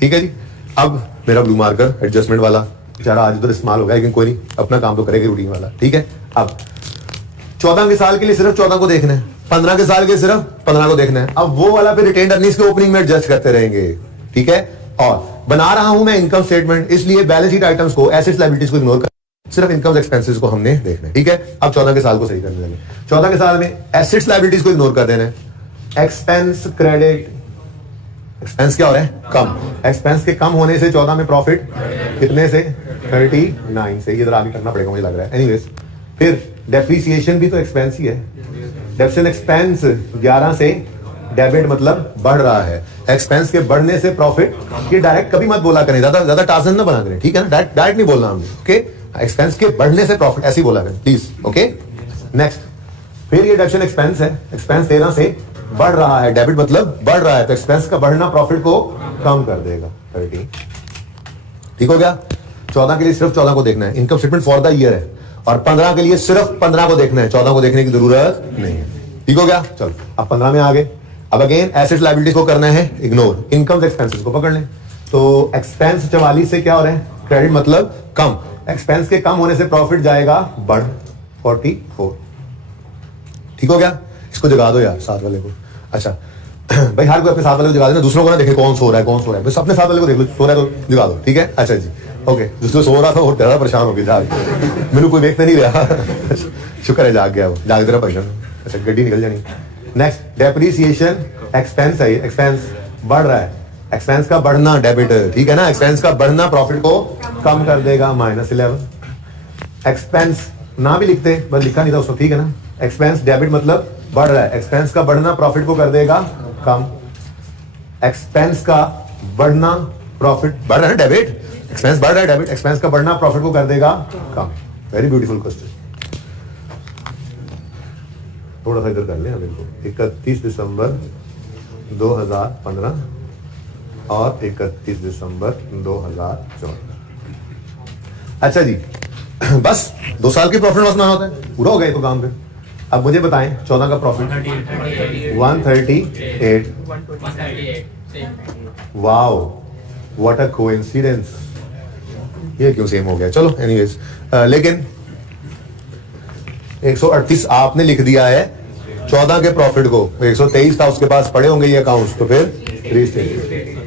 ठीक है जी, अब मेरा ब्लू मार्कर एडजस्टमेंट वाला बेचारा आज उधर इस्तेमाल हो गया, लेकिन कोई नहीं, अपना काम तो करेगा रूटीन वाला। ठीक है, अब 14 के साल के लिए सिर्फ 14 को देखना है, 15 के साल के सिर्फ 15 को देखना है। अब वो वाला फिर रिटेन्ड अर्निंग्स के ओपनिंग में एडजस्ट करते रहेंगे। ठीक है, और बना रहा हूं मैं इनकम स्टेटमेंट, इसलिए बैलेंस शीट आइटम्स को, एसेट्स लायबिलिटीज को इग्नोर कर, सिर्फ इनकम एक्सपेंसेस को हमने देखना है। ठीक है, अब 14 के साल को सही करने लगे। 14 के साल में एसेट्स लायबिलिटीज को इग्नोर कर देना है, एक्सपेंस क्रेडिट, एक्सपेंस क्या हो रहा है? कम। एक्सपेंस के कम होने से 14 में प्रॉफिट कितने से? 39 से। इधर आगे करना पड़ेगा मुझे लग रहा है। एनीवेज, फिर डेप्रिसिएशन भी तो एक्सपेंस ही है। डेप्रिसिएशन एक्सपेंस 11 से डेबिट मतलब बढ़ रहा है, एक्सपेंस के बढ़ने से प्रॉफिट। ये डायरेक्ट कभी मत बोला करें, ज्यादा टार्जन ना बना करें, ठीक है ना, डायरेक्ट नहीं बोलना हमने। ओके, एक्सपेंस के बढ़ने से प्रॉफिट ऐसे ही बोला करें प्लीज। ओके, नेक्स्ट, फिर ये डेप्रिसिएशन एक्सपेंस है, एक्सपेंस 13 से बढ़ रहा है, डेबिट मतलब बढ़ रहा है, तो एक्सपेंस का बढ़ना प्रॉफिट को कम कर देगा, 30। ठीक हो गया? 14 के लिए सिर्फ 14 को देखना है, income statement for the year है, और 15 के लिए सिर्फ 15 को देखना है, 14 को देखने की जरूरत नहीं है। ठीक हो गया? चलो अब 15 में आ गए। अब अगेन एसेट्स लायबिलिटीज को करना है इग्नोर, इनकम एक्सपेंसेस को पकड़ लें। तो एक्सपेंस 44 से क्या हो रहा है? क्रेडिट मतलब कम, एक्सपेंस के कम होने से प्रॉफिट जाएगा बढ़, 44। ठीक हो गया? इसको जगा दो यार साथ वाले को। अच्छा भाई, हर कोई अपने साथ वाले को जगा देना, दूसरों को ना देखे कौन सो रहा है कौन सो रहा है, बस अपने साथ वाले को देख लो, सो रहा है तो जगा दो। ठीक है, अच्छा जी, ओके। जिसको सो रहा था वो ज्यादा परेशान हो गया, जाग मैंने कोई देखते नहीं रहा शुक्र है जाग गया, वो जाग तेरा परेशान। अच्छा, गड्डी निकल जानी। नेक्स्ट, डेप्रिसिएशन एक्सपेंस है, एक्सपेंस बढ़ रहा है, एक्सपेंस का बढ़ना डेबिट, ठीक है ना, एक्सपेंस का बढ़ना प्रॉफिट को कम कर देगा, -11। एक्सपेंस ना भी लिखते, बस लिखा नहीं था उसको, ठीक है ना, एक्सपेंस डेबिट मतलब बढ़ रहा है, एक्सपेंस का बढ़ना प्रॉफिट को कर देगा कम, एक्सपेंस का बढ़ना प्रॉफिट बढ़ रहा है, डेबिट एक्सपेंस बढ़ रहा है, डेबिट एक्सपेंस का बढ़ना प्रॉफिट को कर देगा कम। Very beautiful question. थोड़ा सा इधर कर लें अब इनको। 31 दिसंबर 2015 और 31 दिसंबर 2014। अच्छा जी, बस 2 साल के प्रॉफिट लॉस बनाना होता है, पूरा हो गया तो काम पे। अब मुझे बताएं 14 का profit 138। Wow, what a coincidence, ये क्यों सेम हो गया? चलो एनीवेज, लेकिन 138 आपने लिख दिया है 14 के प्रॉफिट को, 123 था उसके पास, पड़े होंगे ये अकाउंट्स, तो फिर रीस्टेट।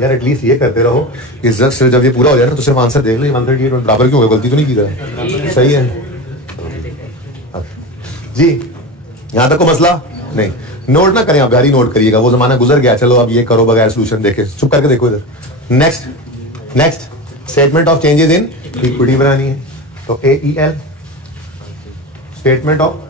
यार एटलीस्ट ये करते रहो कि जब ये पूरा हो जाए ना तो सिर्फ आंसर देख लो, 138 बराबर क्यों हो गया, गलती तो नहीं की था, सही है जी। यहां तक को मसला नहीं, नोट ना करें आप, गाड़ी नोट करिएगा, वो जमाना गुजर गया। चलो अब ये करो बगैर सोल्यूशन देखे, चुप करके देखो इधर। Next statement of changes in equity बनानी है, तो AEL statement of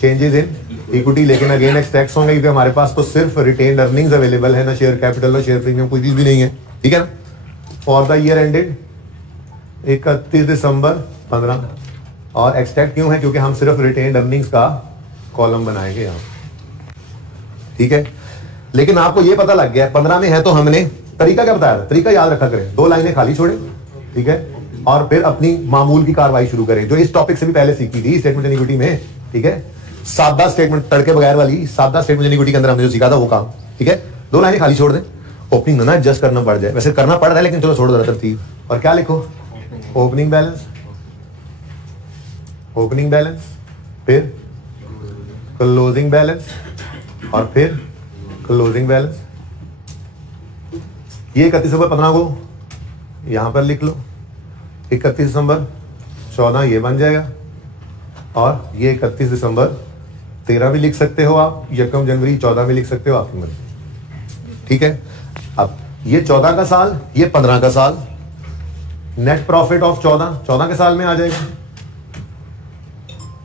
changes in equity, लेकिन अगेन एक्सट्रैक्ट्स होंगे क्योंकि हमारे पास तो सिर्फ रिटेन्ड अर्निंग्स अवेलेबल है ना, शेयर कैपिटल और शेयर प्रीमियम कोई चीज भी नहीं है, ठीक है ना। For the year ended 31 December 15, और एक्सट्रैक्ट क्यों है? क्योंकि हम सिर्फ रिटेन्ड अर्निंग्स का कॉलम बनाएंगे यहाँ, ठीक है। लेकिन आपको ये पता लग गया 15 में है, तो हमने तरीका क्या बताया था? तरीका याद रखा करें, 2 लाइनें खाली छोड़े, ठीक है, और फिर अपनी मामूल की कार्रवाई शुरू करें, जो इस टॉपिक से भी पहले सीखी थी स्टेटमेंट इन इक्विटी में, ठीक है। सादा स्टेटमेंट, तड़के बगैर वाली सादा स्टेटमेंट इन इक्विटी के अंदर हमने जो सीखा था वो काम, ठीक है। 2 लाइनें खाली छोड़ दें, ओपनिंग ना एडजस्ट करना पड़ जाए, वैसे करना पड़ रहा है लेकिन चलो छोड़ दो तरतीब। और क्या लिखो? ओपनिंग बैलेंस, ओपनिंग बैलेंस, फिर क्लोजिंग बैलेंस, और फिर क्लोजिंग बैलेंस। ये 31 दिसंबर 15 को यहां पर लिख लो, 31 दिसंबर 14 ये बन जाएगा, और ये 31 दिसंबर 13 भी लिख सकते हो आप, 1 जनवरी 14 भी लिख सकते हो, आपकी मर्जी, ठीक है। अब ये 14 का साल, ये 15 का साल, नेट प्रॉफिट ऑफ 14 के साल में आ जाएगा,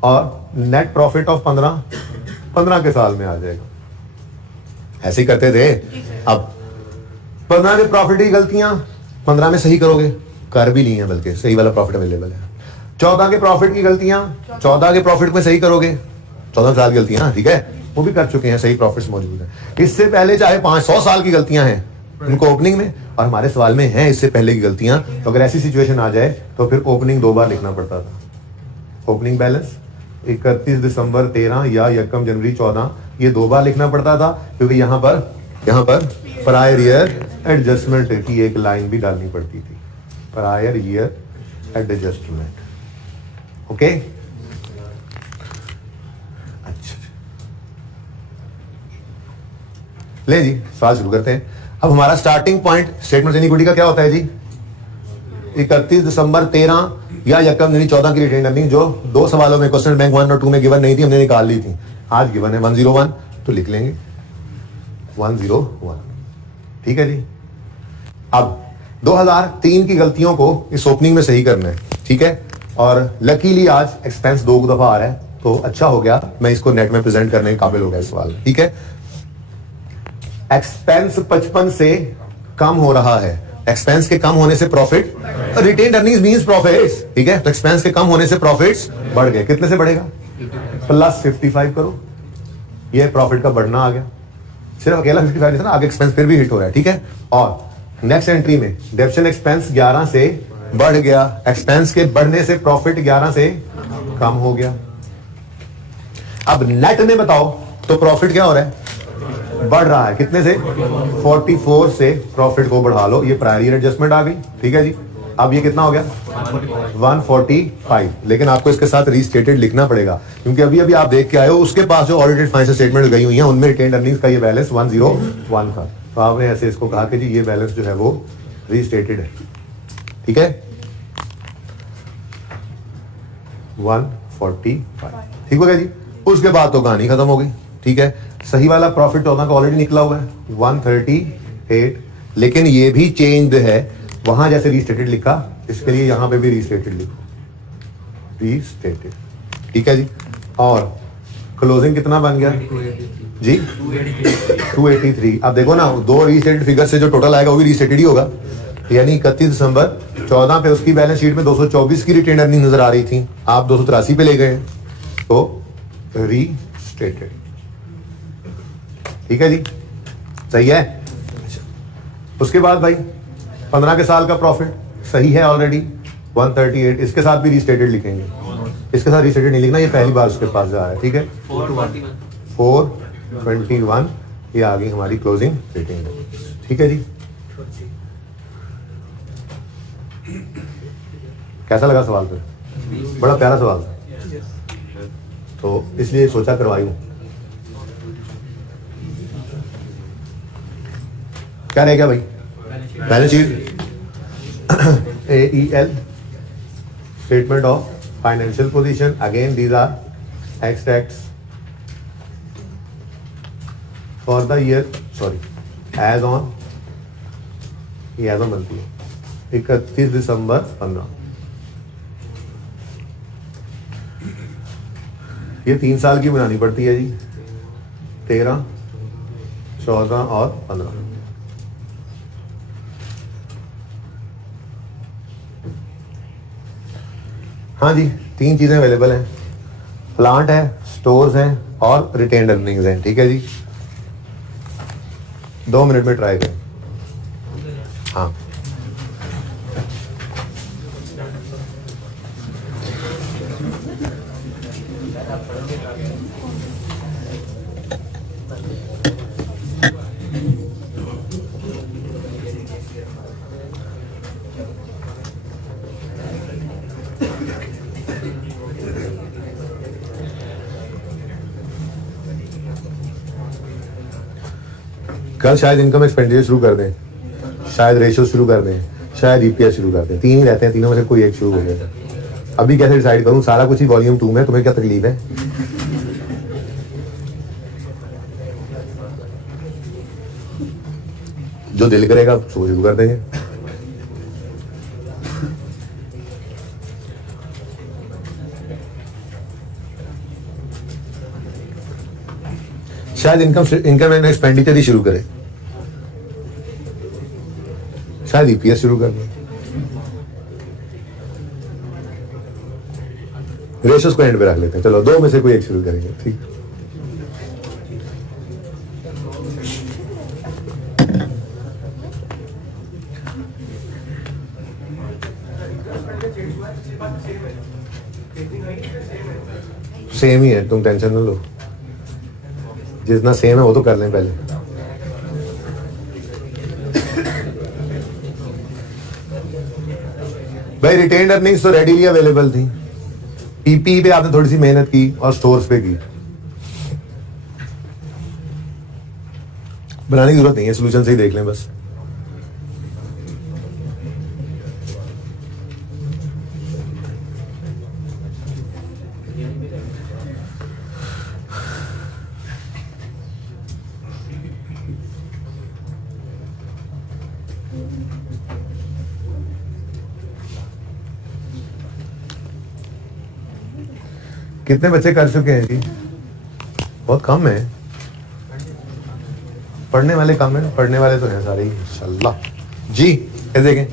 और नेट प्रॉफिट ऑफ 15 के साल में आ जाएगा। ऐसे ही करते थे। अब 15 के प्रॉफिट की गलतियां 15 में सही करोगे, कर भी ली हैं, बल्कि सही वाला प्रॉफिट अवेलेबल है। 14 के प्रॉफिट की गलतियां 14 के प्रॉफिट में सही करोगे, 14 साल की गलतियां, ठीक है, वो भी कर चुके हैं, सही प्रॉफिट्स मौजूद है। इससे पहले चाहे 500 साल की गलतियां हैं उनको ओपनिंग में, और हमारे सवाल में हैं इससे पहले की गलतियां, तो अगर ऐसी सिचुएशन आ जाए तो फिर ओपनिंग 2 बार लिखना पड़ता था। ओपनिंग बैलेंस 31 दिसंबर 13 या 1 जनवरी 14, ये 2 बार लिखना पड़ता था, क्योंकि यहाँ पर प्रायर ईयर एडजस्टमेंट की एक लाइन भी डालनी पड़ती थी, प्रायर ईयर एडजस्टमेंट, ओके। अच्छा, ले जी सवाल शुरू करते हैं। अब हमारा starting point statement in equity का क्या होता है जी? 31 दिसंबर 13 या 1 जनवरी 14 की रिटेन अर्निंग, जो 2 सवालों में क्वेश्चन बैंक 1 और 2 में गिवन नहीं थी, हमने निकाल ली थी। आज गिवन है 101, तो लिख लेंगे 101, ठीक है जी। अब 2003 की गलतियों को इस ओपनिंग में सही करना है, ठीक है। और लकीली आज एक्सपेंस 2 दफा आ रहा है, तो अच्छा हो गया, मैं इसको नेट में प्रेजेंट करने के काबिल हो गया सवाल, ठीक है। एक्सपेंस 55 से कम हो रहा है, एक्सपेंस के कम होने से profit, retained earnings means profits, ठीक है। तो एक्सपेंस के कम होने से प्रॉफिट्स बढ़ गए, कितने से बढ़ेगा? प्लस 55 करो, ये प्रॉफिट का बढ़ना आ गया, सिर्फ अकेला 55 ना, आगे एक्सपेंस फिर भी हिट हो रहा है, ठीक है। और नेक्स्ट एंट्री में डेप्शन एक्सपेंस 11 से बढ़ गया, एक्सपेंस के बढ़ने से प्रॉफिट 11 से कम हो गया। अब नेट में बताओ तो प्रॉफिट क्या हो रहा है? बढ़ रहा है, कितने से? 44 से प्रॉफिट को बढ़ा लो, ये प्रायर ईयर एडजस्टमेंट आ गई, ठीक है जी। अब ये कितना हो गया? 145, लेकिन आपको इसके साथ रीस्टेटेड लिखना पड़ेगा, क्योंकि अभी अभी आप देख के आए हो उसके पास जो ऑडिटेड फाइनेंशियल स्टेटमेंट गई हुई हैं उनमें रिटेन्ड अर्निंग्स का ये बैलेंस 101 था, तो आपने ऐसे इसको कहा कि जी ये बैलेंस जो है वो रीस्टेटेड है, ठीक है। 145, ठीक हो गया जी। उसके बाद तो कहानी खत्म हो गई, ठीक है। सही वाला प्रॉफिट 14 का ऑलरेडी निकला हुआ है 138, लेकिन ये भी चेंज्ड है, वहां जैसे रीस्टेटेड लिखा, इसके लिए यहां पे भी रीस्टेटेड लिखो, रीस्टेटेड, ठीक है जी। और क्लोजिंग कितना बन गया जी 283। अब देखो ना, दो रीस्टेटेड फिगर से जो टोटल आएगा वो भी रीस्टेटेड ही होगा, यानी 31 दिसंबर 14 पे उसकी बैलेंस शीट में 224 की रिटेन अर्निंग नजर आ रही थी, आप 283 पे ले गए, तो रीस्टेटेड। ठीक है जी, सही है। उसके बाद भाई 15 के साल का प्रॉफिट सही है ऑलरेडी 138, इसके साथ भी रीस्टेटेड लिखेंगे, इसके साथ रीस्टेटेड नहीं लिखना, ये पहली बार उसके पास जा रहा है। ठीक है, 421 ये आ गई हमारी क्लोजिंग रेटिंग। ठीक है जी, कैसा लगा सवाल? फिर बड़ा प्यारा सवाल था, तो इसलिए सोचा करवाई हूं। क्या रह गया भाई? Balance sheet, AEL statement of financial position, again these are extracts for the year, sorry as on, ये एज ऑन बनती है 31 दिसंबर 15। ये 3 साल की बनानी पड़ती है जी, 13, 14 और 15। हाँ जी, 3 चीजें अवेलेबल हैं, प्लांट है, स्टोर्स हैं और रिटेन्ड अर्निंग्स हैं। ठीक है जी, 2 मिनट में ट्राई करें। हाँ, कल शायद इनकम एक्सपेंडिचर शुरू कर दें, शायद रेशियो शुरू कर दें, शायद ईपीएस शुरू कर दें, 3 ही रहते हैं, तीनों में से कोई एक शुरू हो जाए। अभी कैसे डिसाइड करूं? सारा कुछ ही वॉल्यूम 2 में, तुम्हें क्या तकलीफ है? जो दिल करेगा वो शुरू कर देंगे। शायद इनकम एंड एक्सपेंडिचर ही शुरू करें, शायद ईपीएस शुरू कर दें, रेशियोस को एंड पे रख लेते हैं। चलो 2 में से कोई एक शुरू करेंगे। ठीक, सेम ही है, तुम टेंशन न लो, जितना सेम है वो तो कर लें पहले। भाई रिटेन्ड अर्निंग्स तो रेडीली अवेलेबल थी, पीपी पे आपने थोड़ी सी मेहनत की और स्टोर्स पे की, बनाने की जरूरत नहीं है, सोल्यूशन से ही देख लें बस। कितने बच्चे कर चुके हैं जी? बहुत कम है, पढ़ने वाले कम है, पढ़ने वाले तो हैं सारे ही इंशाल्लाह जी। ये देखें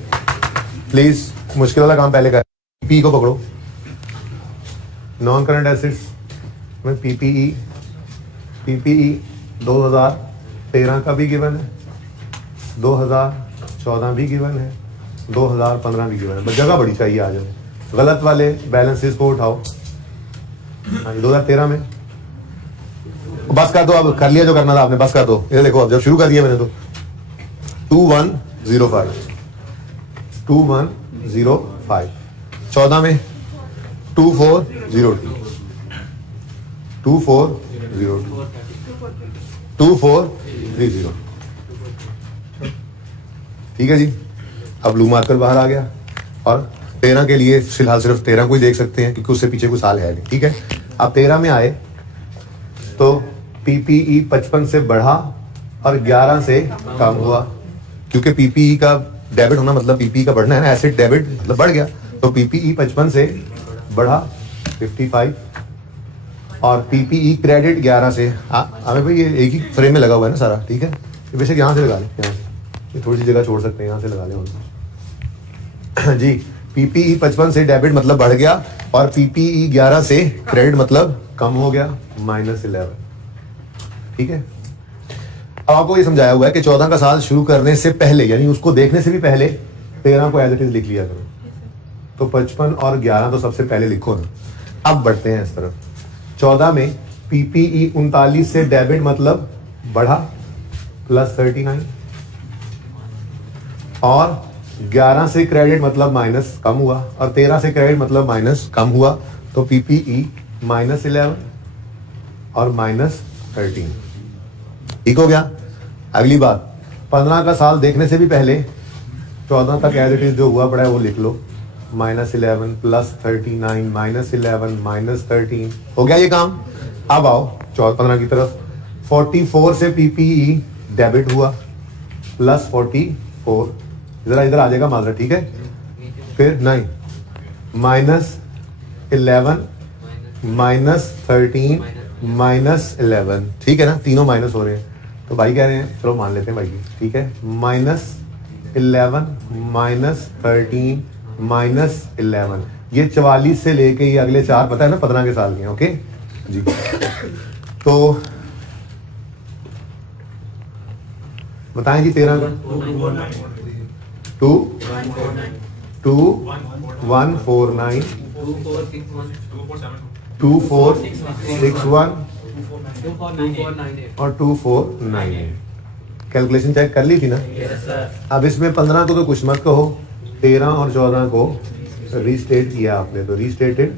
प्लीज, मुश्किल वाला काम पहले कर, पी को पकड़ो। नॉन करंट एसेट्स में पीपीई 2013 का भी गिवन है, 2014 भी गिवन है, 2015 भी गिवन है, बस जगह बड़ी चाहिए। आ जाओ, गलत वाले बैलेंसेस को उठाओ। हाँ, 2013 में बस कर दो, अब कर लिया जो करना था आपने, बस कर दो। ये देखो, अब जब शुरू कर दिया मैंने तो 2105 2105। 14 में 2402 2402 2430। ठीक है जी, अब ब्लू मार्कर बाहर आ गया और 13 के लिए फिलहाल सिर्फ 13 को ही देख सकते हैं क्योंकि उससे पीछे कोई साल है नहीं। ठीक है, अब 13 में आए तो पीपीई 55 से बढ़ा और 11 से कम हुआ, क्योंकि पीपीई का डेबिट होना मतलब पीपीई का बढ़ना है ना, एसेट डेबिट मतलब बढ़ गया, तो पीपीई 55 से बढ़ा 55 और पीपीई क्रेडिट 11 से हमें भाई ये एक ही फ्रेम में लगा हुआ है ना सारा, ठीक है। बेशक यहाँ से लगा लें, यहाँ से थोड़ी सी जगह छोड़ सकते हैं, यहाँ से लगा लें और जी। पीपीई 55 से डेबिट मतलब बढ़ गया और पीपीई 11 से क्रेडिट मतलब कम हो गया, -11, ठीक है। अब आपको ये समझाया हुआ है कि 14 का साल शुरू करने से पहले, यानी उसको देखने से भी पहले 13 को एज इट इज लिख लिया करो। तो 55 और 11 तो सबसे पहले लिखो ना। अब बढ़ते हैं इस तरफ। 14 में पीपीई 39 से डेबिट मतलब बढ़ा +39 और 11 से क्रेडिट मतलब माइनस कम हुआ और 13 से क्रेडिट मतलब माइनस कम हुआ। तो पीपीई -11 और -13, ठीक हो गया। अगली बात, 15 का साल देखने से भी पहले 14 तक एज इट इज जो हुआ पड़ा है वो लिख लो। -11 +39 -11 -13, हो गया ये काम। अब आओ 15 की तरफ। 44 से पीपीई डेबिट हुआ +44, जरा इधर आ जाएगा माजरा, ठीक है। फिर नहीं, -11 -13 -11, ठीक है ना, तीनों माइनस हो रहे हैं। तो भाई कह रहे हैं, चलो मान लेते हैं भाई, ठीक है। -11 -13 -11, ये 44 से लेके ये अगले 4 पता है ना 15 के साल के, ओके जी। तो बताएं जी 13 का 2149 2461 और 2498। कैलकुलेशन चेक कर ली थी ना। अब इसमें 15 को तो कुछ मत कहो, 13 और 14 को रीस्टेट किया आपने, तो रीस्टेटेड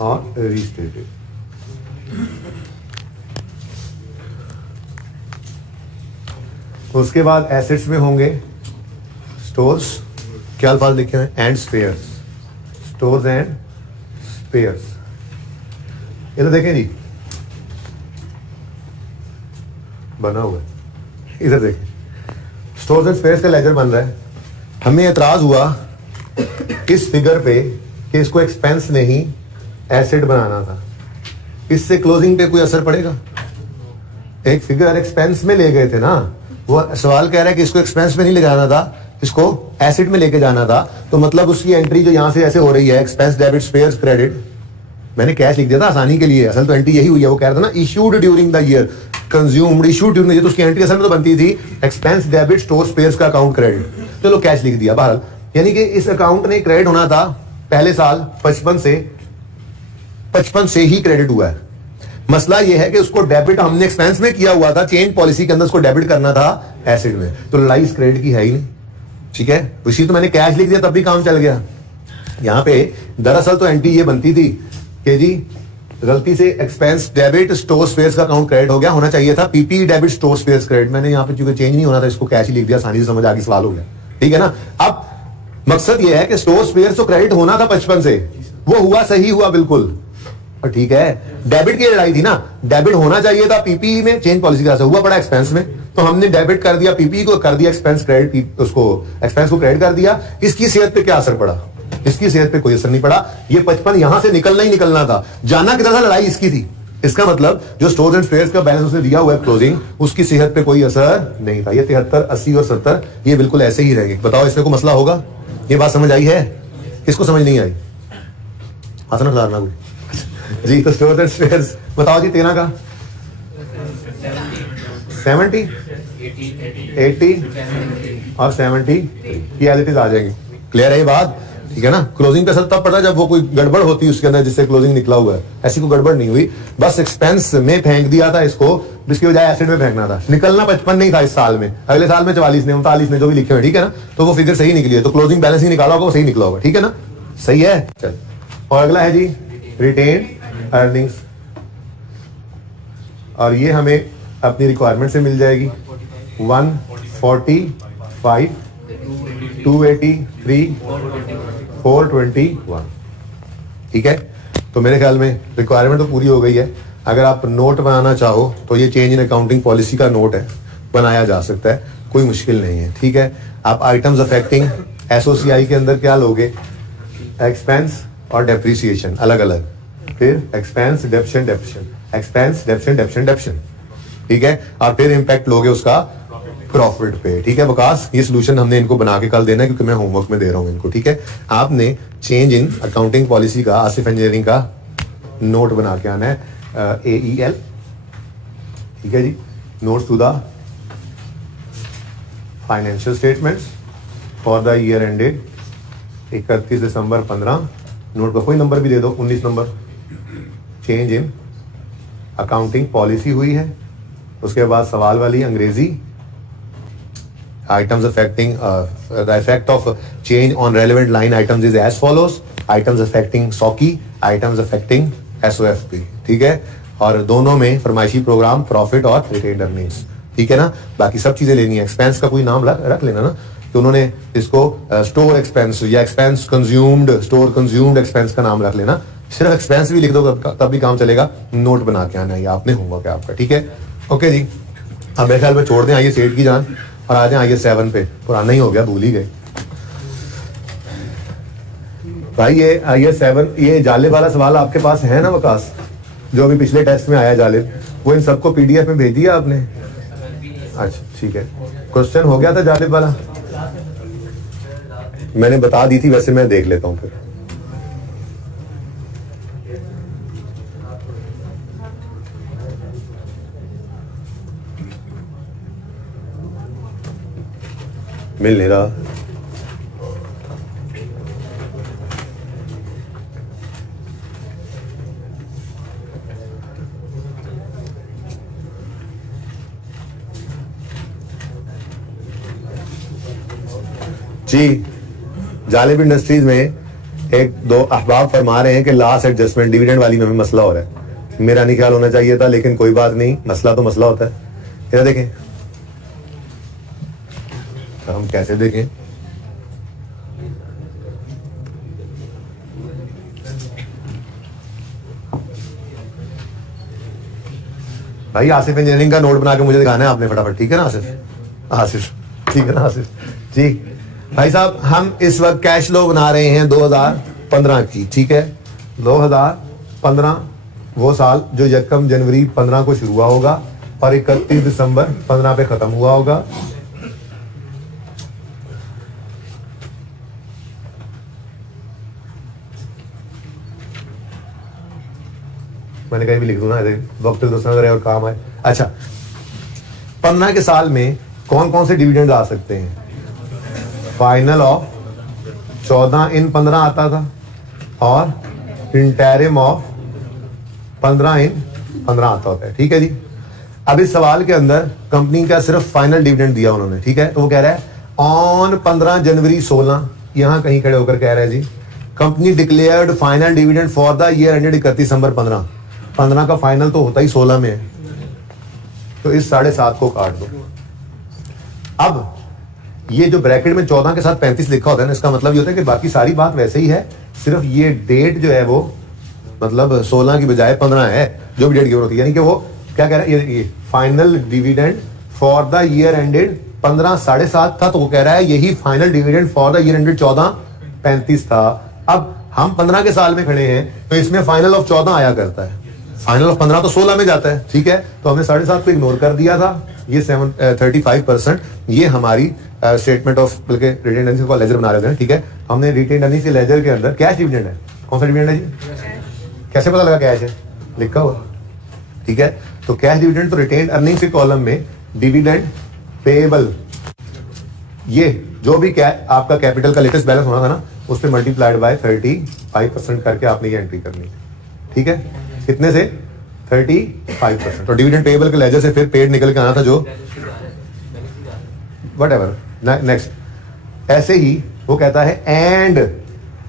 और रीस्टेटेड। उसके बाद एसेट्स में होंगे स्टोर्स, क्या अल्फाज लिखे हैं, and spheres, stores and spheres. ये तो देखें जी, बना हुआ है, इधर देखें, स्टोर्स एंड स्पेयर्स का लेजर बन रहा है। हमें एतराज हुआ इस फिगर पे कि इसको एक्सपेंस नहीं एसेट बनाना था। इससे क्लोजिंग पे कोई असर पड़ेगा? एक फिगर एक्सपेंस में ले गए थे ना, वो सवाल कह रहा है कि इसको एक्सपेंस में नहीं ले जाना था, इसको एसेट में लेके जाना था। तो मतलब उसकी एंट्री जो यहां से ऐसे हो रही है, एक्सपेंस डेबिट स्पेयर्स क्रेडिट, मैंने कैश लिख दिया था आसानी के लिए, असल तो एंट्री यही हुई है। वो कह रहा था ना issued during the year, consumed, issued during the year, तो उसकी एंट्री असल में तो बनती थी एक्सपेंस डेबिट स्टोर स्पेयर्स का अकाउंट क्रेडिट, चलो कैश लिख दिया बहरहाल। यानी कि इस अकाउंट ने क्रेडिट होना था पहले साल 55 से ही क्रेडिट हुआ है। मसला यह है कि उसको डेबिट हमने एक्सपेंस में किया हुआ था, चेंज पॉलिसी के अंदर उसको डेबिट करना था एसेट में, तो लड़ाई इस क्रेडिट की है ही नहीं, ठीक है। इसी तो मैंने कैश लिख दिया तब भी काम चल गया। यहां पे दरअसल तो एंट्री ये बनती थी कि जी गलती से एक्सपेंस डेबिट स्टोर स्पेयर्स का अकाउंट क्रेडिट हो गया, होना चाहिए था PP debit store spares credit. मैंने यहाँ पे चूंकि चेंज नहीं होना था, इसको कैश ही लिख दिया, आसानी से समझ आगे सवाल हो गया, ठीक है ना। अब मकसद ये है कि स्टोर स्पेयर्स तो क्रेडिट होना था 55 से, वो हुआ, सही हुआ बिल्कुल, और ठीक है। डेबिट की लड़ाई थी ना, डेबिट होना चाहिए था पीपी में, चेंज पॉलिसी का हुआ पड़ा एक्सपेंस में, तो हमने डेबिट कर दिया, पीपी को कर दिया एक्सपेंस क्रेडिट, उसको एक्सपेंस को क्रेडिट कर दिया। इसकी सेहत पे क्या असर पड़ा? इसकी सेहत पे कोई असर नहीं पड़ा। ये 55 यहां से निकलना ही निकलना था, जाना किधर था, लड़ाई इसकी थी। इसका मतलब जो स्टोर्स एंड स्पेयर्स का बैलेंस उसने दिया हुआ है क्लोजिंग, उसकी सेहत पे कोई असर नहीं था। ये 73, 80 और 70 ये बिल्कुल ऐसे ही रहेंगे। बताओ इसमें कोई मसला होगा? ये बात समझ आई है? किसको समझ नहीं आई? आसान ना कोई जी। तो स्टोर्स एंड स्पेयर्स बताओ जी 13 का 70 80 और 70 की एज इट इज आ जाएंगे। क्लियर है ये बात? ठीक है ना। क्लोजिंग पे असर तब पड़ता जब वो कोई गड़बड़ होती है उसके अंदर जिससे क्लोजिंग निकला हुआ है, ऐसी कोई गड़बड़ नहीं हुई, बस एक्सपेंस में फेंक दिया था इसको, जिसकी बजाय एसेट में फेंकना था। निकलना 55 नहीं था इस साल में, अगले साल में 44 ने 39 ने जो भी लिखे हुए, ठीक है ना। तो वो फिगर सही निकली है, तो क्लोजिंग बैलेंस ही निकाला होगा, वो सही निकला होगा, ठीक है ना। सही है। चल, और अगला है जी रिटेन अर्निंग्स, और ये हमें अपनी रिक्वायरमेंट से मिल जाएगी 145 283 421, ठीक है। तो मेरे ख्याल में रिक्वायरमेंट तो पूरी हो गई है। अगर आप नोट बनाना चाहो तो ये चेंज इन अकाउंटिंग पॉलिसी का नोट है, बनाया जा सकता है, कोई मुश्किल नहीं है, ठीक है। आप आइटम्स अफेक्टिंग एसओसीआई के अंदर क्या लोगे? एक्सपेंस और डेप्रिसिएशन अलग अलग, फिर एक्सपेंस डेप्शन डेप्शन, एक्सपेंस डेप्शन डेप्शन डेप्शन, ठीक है। और फिर इम्पैक्ट लोगे उसका प्रॉफिट पे, ठीक है। विकास ये सोल्यूशन हमने इनको बना के कल देना है क्योंकि मैं होमवर्क में दे रहा हूँ इनको, ठीक है। आपने चेंज इन अकाउंटिंग पॉलिसी का आसिफ इंजीनियरिंग का नोट बना के आना है, AEL, ठीक है जी। Notes to the financial statements for the year ended 31 December 15, note का कोई नंबर भी दे दो, 19 number. Change in accounting policy हुई है, उसके बाद सवाल वाली अंग्रेजी, items affecting the effect of change on relevant line items is as follows: items affecting SOCI, items affecting SOFP, ठीक है। और दोनों में फरमाइशी प्रोग्राम, प्रॉफिट और रिटेन्ड अर्निंग्स, ठीक है ना। बाकी सब चीजें लेनी है। एक्सपेंस का कोई नाम रख लेना ना, कि उन्होंने इसको स्टोर एक्सपेंस या expense consumed, store consumed expense का नाम रख लेना। सिर्फ एक्सपेंस भी लिख दो तब भी काम चलेगा। नोट बना के आना, ये आपने होमवर्क है आपका, ठीक है। ओके जी, अब मेरे ख्याल में छोड़ दें आइए सेठ की जान और आ जाए आइए 7 पे। पुराना ही हो गया, भूल ही गए भाई। ये आइए 7, ये जालिब वाला सवाल आपके पास है ना विकास, जो अभी पिछले टेस्ट में आया जालिब, वो इन सबको PDF में भेज दिया आपने? अच्छा ठीक है, क्वेश्चन हो गया था जालिब वाला, मैंने बता दी थी, वैसे मैं देख लेता हूं फिर। मिल नहीं रहा। जी, जालिब इंडस्ट्रीज में एक दो अहबाब फरमा रहे हैं कि लास्ट एडजस्टमेंट डिविडेंड वाली में भी मसला हो रहा है। मेरा नहीं ख्याल होना चाहिए था, लेकिन कोई बात नहीं, मसला तो मसला होता है। क्या देखें, हम कैसे देखें? भाई आसिफ इंजीनियरिंग का नोट बना के मुझे दिखाना है आपने फटाफट, ठीक है ना आसिफ? आसिफ ठीक है ना आसिफ जी। भाई साहब हम इस वक्त कैश फ्लो बना रहे हैं 2015 की, ठीक है। 2015 वो साल जो 1 जनवरी 15 को शुरू हुआ होगा और 31 दिसंबर 15 पे खत्म हुआ होगा। मैंने कहीं भी लिख दूं ना, वक्त दोस्तों रहे और काम आए। अच्छा, 15 के साल में कौन कौन से डिविडेंड आ सकते हैं? फाइनल ऑफ 14 इन 15 आता था और इंटरिम ऑफ 15 इन 15 आता होता है, ठीक है जी। अब इस सवाल के अंदर कंपनी का सिर्फ फाइनल डिविडेंड दिया उन्होंने, ठीक है। तो वो कह रहा है ऑन 15 जनवरी 16, यहां कहीं खड़े होकर कह रहा है जी, company declared final dividend for the year ended 31 December 15। 15 का फाइनल तो होता ही 16 में है, तो इस 7.5 को काट दो। अब ये जो ब्रैकेट में 14 के साथ 35 लिखा होता है ना, इसका मतलब ये होता है कि बाकी सारी बात वैसे ही है, सिर्फ ये डेट जो है वो मतलब 16 की बजाय 15 है, जो भी डेट गिवन होती है। यानी कि वो क्या कह रहा है, ये final dividend for the year ended 15 7.5 था, तो वो कह रहा है यही final dividend for the year ended 14 35 था। अब हम 15 के साल में खड़े हैं, तो इसमें फाइनल ऑफ 14 आया करता है, फाइनल ऑफ 15 तो 16 में जाता है, ठीक है। तो हमने 7.5 को इग्नोर कर दिया था। ये 35% ये हमारी स्टेटमेंट ऑफ बल्कि रिटेन्ड अर्निंग्स का लेजर बना रहे थे, ठीक है। हमने रिटेन्ड अर्निंग्स के लेजर के अंदर कैश डिविडेंड है। कौन सा डिविडेंड है जी? कैसे पता लगा कैश है? लिखा हुआ, ठीक है। तो कैश डिविडेंड तो रिटेन्ड अर्निंग्स के कॉलम में डिविडेंड पेएबल, ये जो भी आपका कैपिटल का लेटेस्ट बैलेंस होना था ना, उस पर मल्टीप्लाइड बाय 35% करके आपने ये एंट्री करनी है, ठीक है। कितने से? 35%। तो डिविडेंड पेएबल के लेजर से फिर पेड निकल के आना था, जो व्हाटएवर नेक्स्ट। ऐसे ही वो कहता है एंड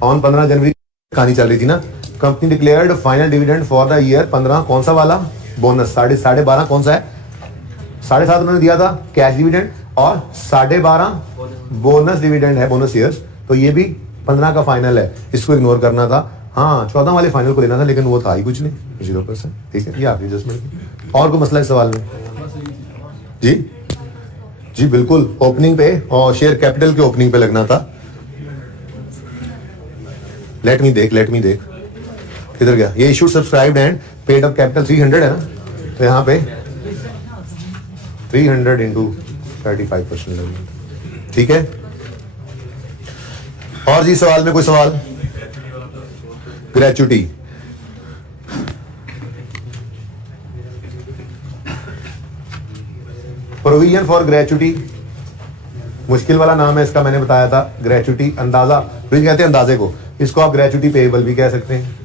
ऑन 15 जनवरी कहानी चल रही थी ना, company declared final dividend for the year 15, कौन सा वाला? बोनस 12.5 कौन सा है? 7.5 उन्होंने दिया था कैश डिविडेंड और 12.5 बोनस डिविडेंड है, बोनस ईयर्स। तो ये भी 15 का फाइनल है, इसको इग्नोर करना था। हाँ 14 वाले फाइनल को लेना था, लेकिन वो था ही कुछ नहीं, 0%, ठीक है। ये आपकी एडजस्टमेंट। और कोई मसला इस सवाल में? जी जी बिल्कुल, ओपनिंग पे और शेयर कैपिटल के ओपनिंग पे लगना था। लेट मी देख किधर गया, ये issued subscribed and paid up capital 300 है ना, तो यहाँ पे 300 इंटू 35% लगेगा, ठीक है। और जी सवाल में कोई सवाल? ग्रेचुटी, प्रोविजन फॉर ग्रेचुटी, मुश्किल वाला नाम है इसका, मैंने बताया था। ग्रेचुटी अंदाजा, प्रोविजन कहते हैं अंदाजे को, इसको आप ग्रेचुटी पेएबल भी कह सकते हैं।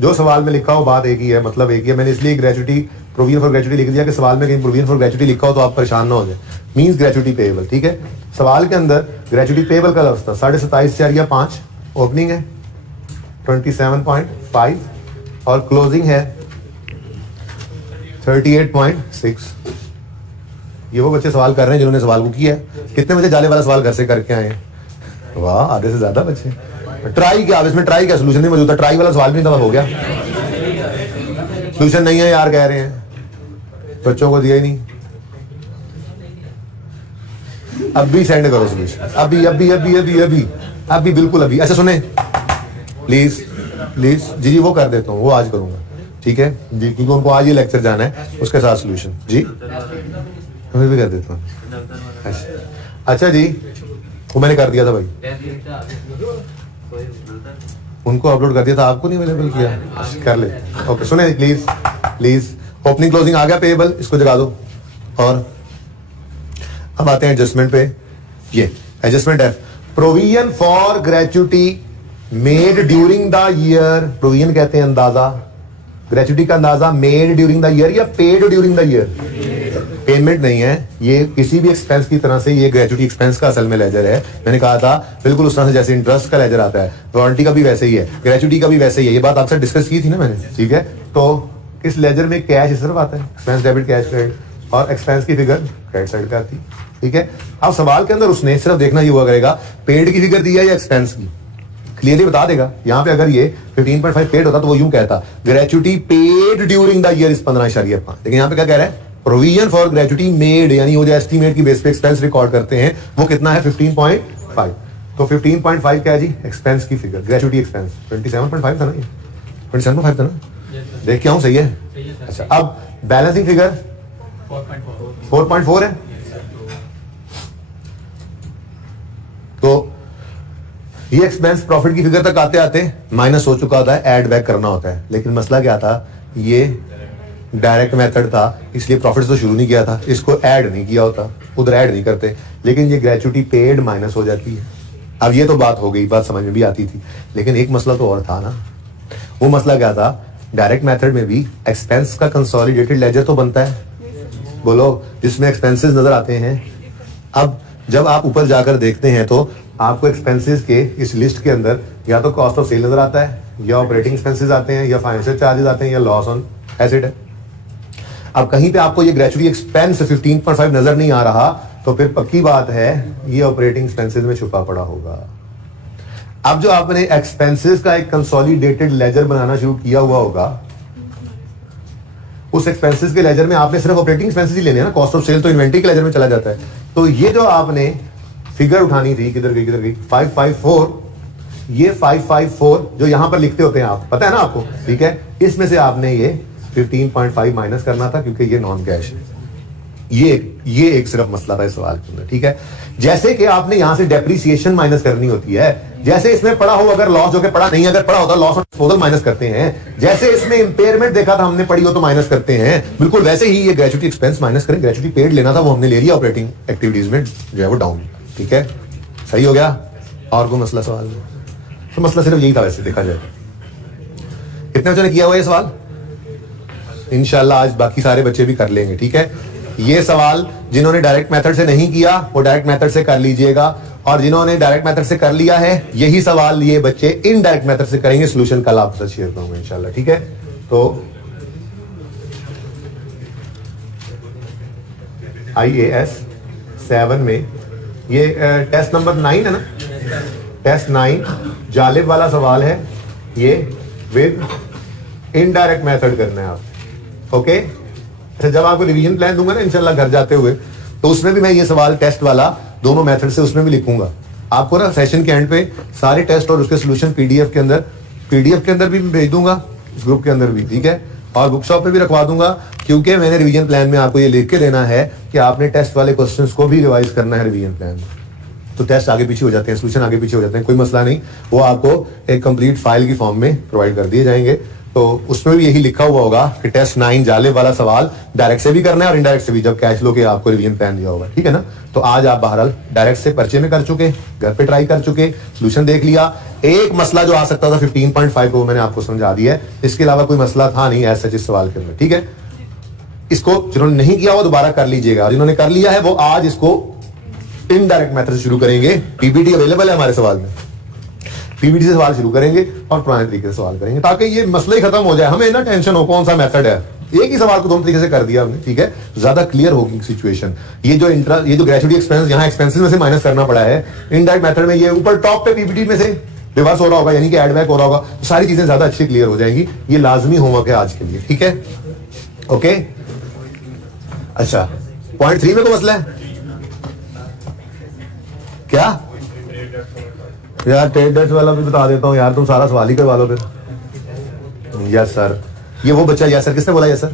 जो सवाल में लिखा हो बात एक ही है, मतलब एक ही है। मैंने इसलिए ग्रेचुटी, प्रोविजन फॉर ग्रेचुटी लिख दिया कि सवाल में कहीं प्रोविजन फॉर ग्रेचुटी लिखा हो तो आप परेशान ना हो जाए। मींस ग्रेचुटी पेएबल, ठीक है। सवाल के अंदर ग्रेचुटी पेएबल का लफ्ज था। 27.5 ओपनिंग है 27.5 और क्लोजिंग है 38.6। ये वो बच्चे सवाल कर रहे हैं जिन्होंने सवाल को किया है। कितने बच्चे जाले वाला सवाल घर से करके आए हैं? वाह, आधे से ज्यादा बच्चे। ट्राई क्या, अब इसमें ट्राई क्या, सोल्यूशन नहीं मौजूद था। ट्राई वाला सवाल भी दफा हो गया, सोल्यूशन नहीं है यार, कह रहे हैं बच्चों को दिया ही नहीं। अभी सेंड करो सोल्यूशन, अभी अभी अभी अभी अभी अभी बिल्कुल अभी। अच्छा सुने प्लीज प्लीज जी, वो कर देता हूँ, वो आज करूंगा, ठीक है जी, क्योंकि उनको आज ही लेक्चर जाना है, उसके साथ सोल्यूशन जी मैं भी कर देता हूँ। अच्छा जी, वो मैंने कर दिया था भाई, उनको अपलोड कर दिया था, आपको नहीं अवेलेबल किया, कर ले। ओके सुने प्लीज प्लीज, ओपनिंग क्लोजिंग आ गया पेएबल, इसको जगा दो। और अब आते हैं एडजस्टमेंट पे। ये एडजस्टमेंट है, provision for gratuity made during the year. Provision कहते हैं अंदाजा, ग्रेचुटी का अंदाजा मेड ड्यूरिंग द ईयर या paid during the year. Payment नहीं है ये, किसी भी एक्सपेंस की तरह से ये ग्रेचुटी एक्सपेंस का असल में लेजर है। मैंने कहा था बिल्कुल उस तरह से जैसे इंटरेस्ट का लेजर आता है, वारंटी का भी वैसे ही है, ग्रेचुटी का भी वैसे ही है। ये बात आपसे डिस्कस की थी ना मैंने, ठीक है। तो इस लेजर में कैश सिर्फ आता है, एक्सपेंस डेबिट कैश क्रेडिट, और एक्सपेंस की फिगर क्रेडिट साइड का आती है, ठीक है। अब सवाल के अंदर उसने सिर्फ देखना ये हुआ करेगा पेड की फिगर दी है या एक्सपेंस की, क्लियरली बता देगा। यहाँ पे अगर ये 15.5 पेड होता तो वो यूं कहता gratuity paid during the year is 15.5। लेकिन यहाँ पे क्या कह रहा है, प्रोविजन फॉर ग्रेचुटी मेड, यानी वो जो एस्टीमेट की बेस पे एक्सपेंस रिकॉर्ड करते हैं वो कितना है 15.5। तो 15.5 क्या है जी, एक्सपेंस की फिगर, ग्रेचुटी एक्सपेंस 27.5 था ना, ये 27.5 था ना, देख के आऊं, सही है। अच्छा अब बैलेंसिंग फिगर 4.4 है। तो ये एक्सपेंस प्रॉफिट की फिगर तक आते आते माइनस हो चुका होता है, ऐड बैक करना होता है। लेकिन मसला क्या था, ये डायरेक्ट मेथड था, इसलिए प्रॉफिट तो शुरू नहीं किया था, इसको ऐड नहीं किया होता, उधर ऐड नहीं करते। लेकिन ये ग्रेचुटी पेड माइनस हो जाती है। अब ये तो बात हो गई, बात समझ में भी आती थी, लेकिन एक मसला तो और था ना। वो मसला क्या था, डायरेक्ट मेथड में भी एक्सपेंस का कंसोलिडेटेड लेजर तो बनता है, बोलो, जिसमें एक्सपेंसेस नजर आते हैं। अब जब आप ऊपर जाकर देखते हैं तो आपको एक्सपेंसेस के इस लिस्ट के अंदर या तो कॉस्ट ऑफ सेल नजर आता है, या ऑपरेटिंग एक्सपेंसेस आते हैं, या फाइनेंशियल चार्जेस आते हैं, या लॉस ऑन एसेट है। अब कहीं पे आपको ये ग्रेचुटी एक्सपेंस 15.5 नजर नहीं आ रहा, तो फिर पक्की बात है ये ऑपरेटिंग एक्सपेंसेस में छुपा पड़ा होगा। अब जो आपने एक्सपेंसेस का एक कंसोलिडेटेड लेजर बनाना शुरू किया हुआ होगा, उस एक्सपेंसेस के लेजर में आपने सिर्फ ऑपरेटिंग एक्सपेंसेस ही लेने हैं ना, कॉस्ट ऑफ सेल तो इन्वेंटरी के लेजर में चला जाता है। तो ये जो आपने फिगर उठानी थी, किधर गई 554, ये 554 जो यहां पर लिखते होते हैं आप, पता है ना आपको, ठीक है। इसमें से आपने ये 15.5 माइनस करना था, क्योंकि ये नॉन कैश है। ये एक सिर्फ मसला था इस सवाल के अंदर, ठीक है। जैसे कि आपने यहां से डेप्रिसिएशन माइनस करनी होती है, जैसे इसमें पड़ा हो, अगर लॉस जो के पड़ा नहीं, अगर पड़ा होता लॉस ऑन डिस्पोजल माइनस करते हैं, जैसे इसमें इंपेयरमेंट देखा था हमने, पड़ी हो तो माइनस करते हैं, बिल्कुल वैसे ही ये ग्रेचुटी एक्सपेंस माइनस करें। ग्रेचुटी पेड लेना था, वो हमने ले लिया, ऑपरेटिंग एक्टिविटीज में जो है वो डाउन, ठीक है, सही हो गया। और कोई मसला सवाल में? तो मसला सिर्फ यही था वैसे देखा जाए। कितने बच्चों ने किया हुआ ये सवाल? इंशाल्लाह आज बाकी सारे बच्चे भी कर लेंगे, ठीक है। ये सवाल जिन्होंने डायरेक्ट मेथड से नहीं किया वो डायरेक्ट मेथड से कर लीजिएगा, और जिन्होंने डायरेक्ट मेथड से कर लिया है यही सवाल ये बच्चे इनडायरेक्ट मेथड से करेंगे। सॉल्यूशन कल आपके साथ शेयर करूंगा इंशाल्लाह, ठीक है। तो IAS 7 में ये टेस्ट नंबर 9 है ना, टेस्ट 9 जालिब वाला सवाल है, ये विद इनडायरेक्ट मेथड करना है आप, ओके। अच्छा जब आपको रिवीजन प्लान दूंगा ना इंशाल्लाह घर जाते हुए, तो उसमें भी मैं ये सवाल टेस्ट वाला दोनों मेथड से उसमें भी लिखूंगा आपको ना। सेशन के एंड पे सारे टेस्ट और उसके सॉल्यूशन पीडीएफ के अंदर भी भेज दूंगा, इस ग्रुप के अंदर भी, ठीक है। और बुक शॉप पे भी रखवा दूंगा, क्योंकि मैंने रिवीजन प्लान में आपको ये लिख के देना है कि आपने टेस्ट वाले क्वेश्चंस को भी रिवाइज करना है रिवीजन प्लान में। तो टेस्ट आगे पीछे हो जाते हैं, सोल्यूशन आगे पीछे हो जाते हैं, कोई मसला नहीं, वो आपको एक कंप्लीट फाइल की फॉर्म में प्रोवाइड कर दिए जाएंगे। तो उसमें भी यही लिखा हुआ होगा कि टेस्ट 9 जाले वाला सवाल डायरेक्ट से भी करना है और इनडायरेक्ट से भी, जब कैश लो के आपको रिवीजन प्लान दिया होगा, ठीक है ना। तो आज आप बहरहाल डायरेक्ट से पर्चे में कर चुके, घर पे ट्राई कर चुके, सोल्यूशन देख लिया। एक मसला जो आ सकता था 15.5 को मैंने आपको समझा दिया है, इसके अलावा कोई मसला था नहीं ऐसा जिस सवाल के अंदर, ठीक है। इसको जिन्होंने नहीं किया वो दोबारा कर लीजिएगा, जिन्होंने कर लिया है वो आज इसको इनडायरेक्ट मेथड से शुरू करेंगे। पीपीटी अवेलेबल है हमारे सवाल में, पीपीटी से सवाल शुरू करेंगे और पुराने तरीके से सवाल करेंगे, ताकि ये मसला ही खत्म हो जाए, हमें ना टेंशन हो कौन सा मेथड है। एक ही सवाल को दोनों तरीके से कर दिया हमने, ठीक है, ज्यादा क्लियर होगी सिचुएशन। ये जो ग्रेजुएटी एक्सपेंस यहाँ एक्सपेंसेस में से माइनस करना पड़ा है, इनडायरेक्ट मेथड में ये ऊपर टॉप पे पीपीटी में से रिवर्स हो रहा होगा, यानी कि एड बैक हो रहा होगा, तो सारी चीजें ज्यादा अच्छी क्लियर हो जाएंगी। ये लाजमी होमवर्क है आज के लिए, ठीक है, ओके। अच्छा, पॉइंट 3 में कोई मसला है क्या यार? ट्रेड डेट्स वाला भी बता देता हूँ यार, तुम सारा सवाल ही करवा लो फिर। यस सर, ये वो बच्चा, यस सर किसने बोला यस सर?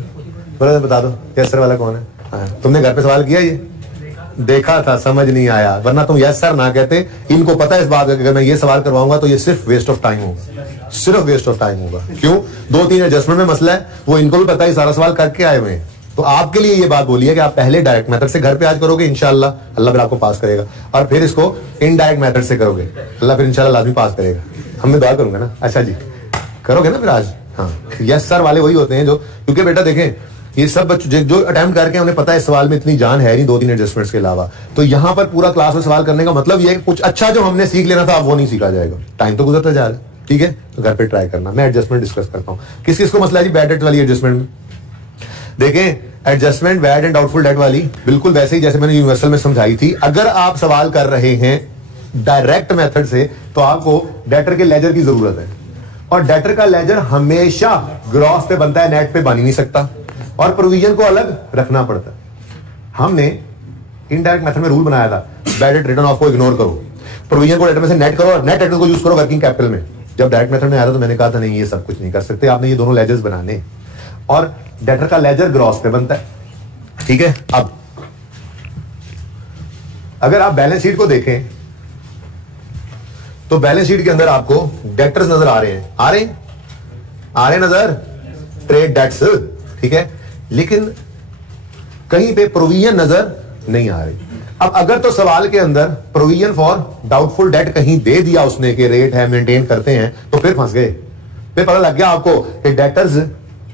बोला बता दो यस सर वाला कौन है? हाँ, तुमने घर पे सवाल किया, ये देखा था, समझ नहीं आया, वरना तुम यस सर ना कहते। इनको पता है इस बात का कि अगर मैं ये सवाल करवाऊंगा तो ये सिर्फ वेस्ट ऑफ टाइम होगा, सिर्फ वेस्ट ऑफ टाइम होगा। क्यों? 2-3 एडजस्टमेंट में मसला है, वो इनको भी पता है, सारा सवाल करके आए हुए हैं। तो आपके लिए ये बात बोली है कि आप पहले डायरेक्ट मेथड से घर पे आज करोगे, इंशाल्लाह अल्लाह फिर आपको पास करेगा, और फिर इसको इनडायरेक्ट मेथड से करोगे, अल्लाह फिर इंशाल्लाह लाजमी पास करेगा। हम मैं दुआ करूंगा ना। अच्छा जी, करोगे ना फिर आज? हाँ, यस सर वाले वही होते हैं जो, क्योंकि बेटा देखें ये सब बच्चे जो अटेम्प्ट करके उन्हें पता है इस सवाल में इतनी जान है नहीं 2-3 एडजस्टमेंट्स के अलावा, तो यहाँ पर पूरा क्लास में सवाल करने का मतलब ये कुछ अच्छा जो हमने सीख लेना था अब वो नहीं सीखा जाएगा, टाइम तो गुजरता जा रहा है, ठीक है। तो घर पे ट्राई करना। मैं एडजस्टमेंट डिस्कस करता हूँ। किस किस को मसला है जी बैड डेट वाली एडजस्टमेंट में? देखें, adjustment bad and doubtful debt वाली बिल्कुल वैसे ही जैसे मैंने यूनिवर्सल में समझाई थी। अगर आप सवाल कर रहे हैं डायरेक्ट मेथड से तो आपको डेटर के लेजर की जरूरत है, और डेटर का लेजर हमेशा ग्रॉस पे बनता है, नेट पे बन ही नहीं सकता, और प्रोविजन को अलग रखना पड़ता है। हमने इनडायरेक्ट मेथड में रूल बनाया था, बैड डेट रिटर्न ऑफ को इग्नोर करो, प्रोविजन को डेटर में से नेट करो, और नेट डेटर को यूज करो वर्किंग कैपिटल में। जब डायरेक्ट मेथड में आया था तो मैंने कहा था नहीं ये सब कुछ नहीं कर सकते, आपने ये दोनों लेजर्स बनाने, और डेटर का लेजर ग्रॉस पे बनता है, ठीक है। अब अगर आप बैलेंस शीट को देखें तो बैलेंस शीट के अंदर आपको डेटर्स नजर आ रहे हैं, आ रहे नजर, ट्रेड डेट्स, ठीक है, लेकिन कहीं पे प्रोविजन नजर नहीं आ रही। अब अगर तो सवाल के अंदर प्रोविजन फॉर डाउटफुल डेट कहीं दे दिया उसने कि रेट है, मेंटेन करते हैं, तो फिर फंस गए। फिर पता लग गया आपको कि डेटर्स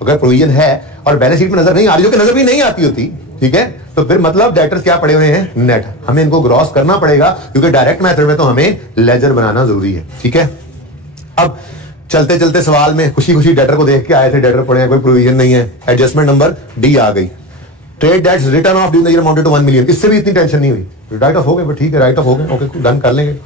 अगर प्रोविजन है और बैलेंस शीट में नजर नहीं आ रही, जो कि नजर भी नहीं आती होती, ठीक है, तो फिर मतलब डेटर्स क्या पड़े हुए हैं? नेट। हमें इनको ग्रॉस करना पड़ेगा, क्योंकि डायरेक्ट मेथड में तो हमें लेजर बनाना जरूरी है, ठीक है। अब चलते चलते सवाल में खुशी खुशी डेटर को देख के आए थे, डेटर पड़े हैं, कोई प्रोविजन नहीं है, एडजस्टमेंट नंबर डी आ गई, trade debts written off during the year amounted to 1 million. इससे भी इतनी टेंशन नहीं हुई, राइट ऑफ हो गए, ठीक है, राइट ऑफ हो गए, ओके डन कर लेंगे।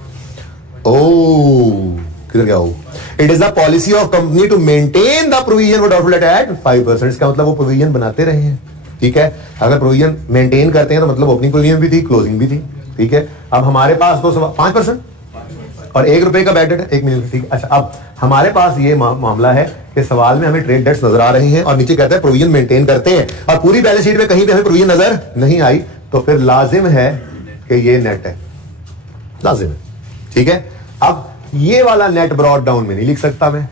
ओह किधर गया हो? It is the policy of company to maintain the provision for doubtful debt at 5%। इसका मतलब वो प्रोविजन बनाते रहे हैं, ठीक है। अगर प्रोविजन मेंटेन करते हैं तो मतलब ओपनिंग प्रोविजन भी थी, क्लोजिंग भी थी, ठीक है। अब हमारे पास तो 5% और 1 रुपए का बैड डेट है 1 मिलियन, ठीक है। अच्छा, अब हमारे पास ये मामला है कि सवाल में हमें ट्रेड डेट्स नजर आ रही हैं और नीचे कहता है प्रोविजन मेंटेन करते हैं, और पूरी बैलेंस शीट में कहीं पे हमें प्रोविजन नजर नहीं आई, तो फिर लाजिम है कि ये नेट है, लाजिम है, ठीक है। अब ये वाला नेट ब्रॉड डाउन में नहीं लिख सकता मैं,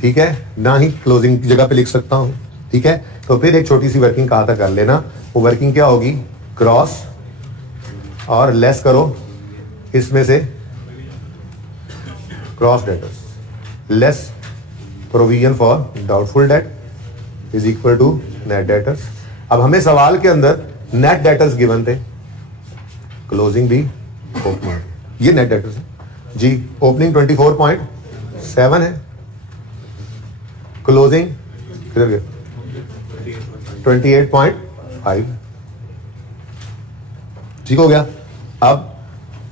ठीक है, ना ही क्लोजिंग की जगह पे लिख सकता हूं, ठीक है। तो फिर एक छोटी सी वर्किंग कहा था कर लेना, वो वर्किंग क्या होगी? क्रॉस और लेस करो इसमें से gross debtors, less provision for doubtful debt is equal to net debtors. अब हमें सवाल के अंदर नेट डेटर्स गिवन थे, क्लोजिंग भी ओपनिंग, ये नेट डेटर्स है जी। ओपनिंग 24.7 है, क्लोजिंग किधर गया? 28.5, ठीक हो गया। अब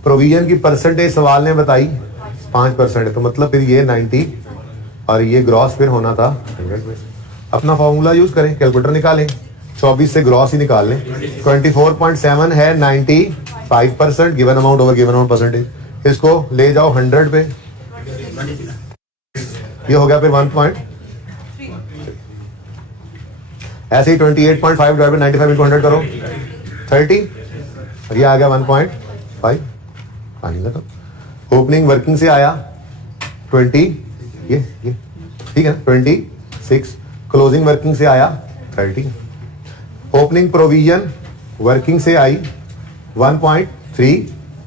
प्रोविजन की परसेंटेज सवाल ने बताई 5% है, तो मतलब फिर ये 90 और ये ग्रॉस फिर होना था 100 में। अपना फॉर्मूला यूज करें, कैलकुलेटर निकालें, 24 से ग्रॉस ही निकाल लें। 24.7 है 95% given amount over given amount percentage, इसको ले जाओ 100 पे, ये हो गया फिर ऐसे ही 28.5 डिवाइड बाय 95 इंटू 100 करो 30 और ये आ गया 1.5 पानी का। तो ओपनिंग वर्किंग से आया 20 ये ठीक है 26, क्लोजिंग वर्किंग से आया 30, ओपनिंग प्रोविजन वर्किंग से आई 1.3,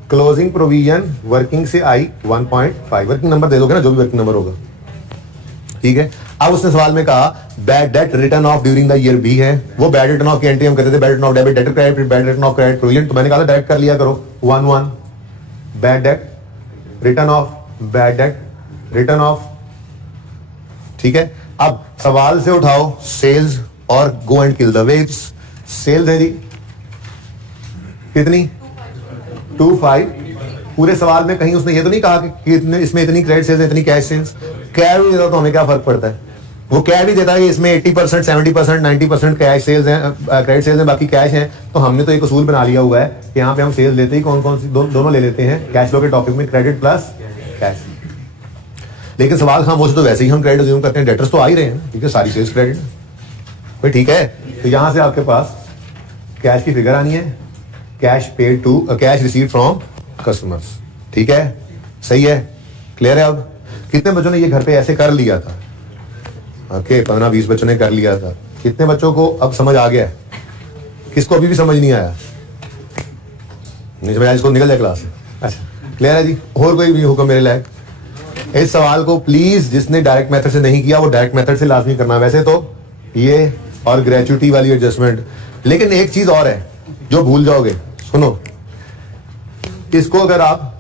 क्लोजिंग प्रोविजन वर्किंग से आई 1.5। वर्किंग नंबर दे दोगे ना जो भी वर्किंग नंबर होगा, ठीक है। अब उसने सवाल में कहा bad debt return off during the year भी है, वो बैड रिटर्न ऑफ की एंट्री हम करते थे, bad return of debit debtor credit, bad return of credit provision. तो मैंने कहा डायरेक्ट कर लिया करो 1 बैड डेट रिटर्न ऑफ, ठीक है। अब सवाल से उठाओ सेल्स और go and kill the waves. Sales है जी कितनी 25। पूरे सवाल में कहीं उसने ये तो नहीं कहा कि इसमें इतनी क्रेडिट सेल्स इतनी कैश सेल्स। कह भी देता तो हमें क्या फर्क पड़ता है, वो कह भी देता है कि इसमें 80%, 70%, 90% कैश सेल्स हैं, क्रेडिट सेल्स हैं, बाकी कैश हैं। तो हमने तो एक उसूल बना लिया हुआ है कि यहाँ पे हम सेल्स लेते ही कौन कौन सी दोनों ले लेते हैं कैश फ्लो के टॉपिक में, क्रेडिट प्लस कैश। लेकिन सवाल खामोश तो वैसे ही हम क्रेडिट अज्यूम करते हैं, डेटर्स तो आ ही रहे हैं, ठीक है, सारी सेल्स क्रेडिट भाई, ठीक है। तो यहां से आपके पास कैश की फिगर आनी है, cash paid to cash received from customers, ठीक है, सही है, क्लियर है। अब कितने बच्चों ने ये घर पे ऐसे कर लिया था? ओके 15-20 बच्चों ने कर लिया था। कितने बच्चों को अब समझ आ गया? किसको अभी भी समझ नहीं आया? नहीं समझ आया, इसको निकल जाए क्लास से। अच्छा क्लियर है जी, और कोई भी हुक्म मेरे लायक? इस सवाल को प्लीज जिसने डायरेक्ट मेथड से नहीं किया वो डायरेक्ट मेथड से लाजमी करना। वैसे तो ये और ग्रेचुइटी वाली एडजस्टमेंट, लेकिन एक चीज और है जो भूल जाओगे, सुनो। इसको अगर आप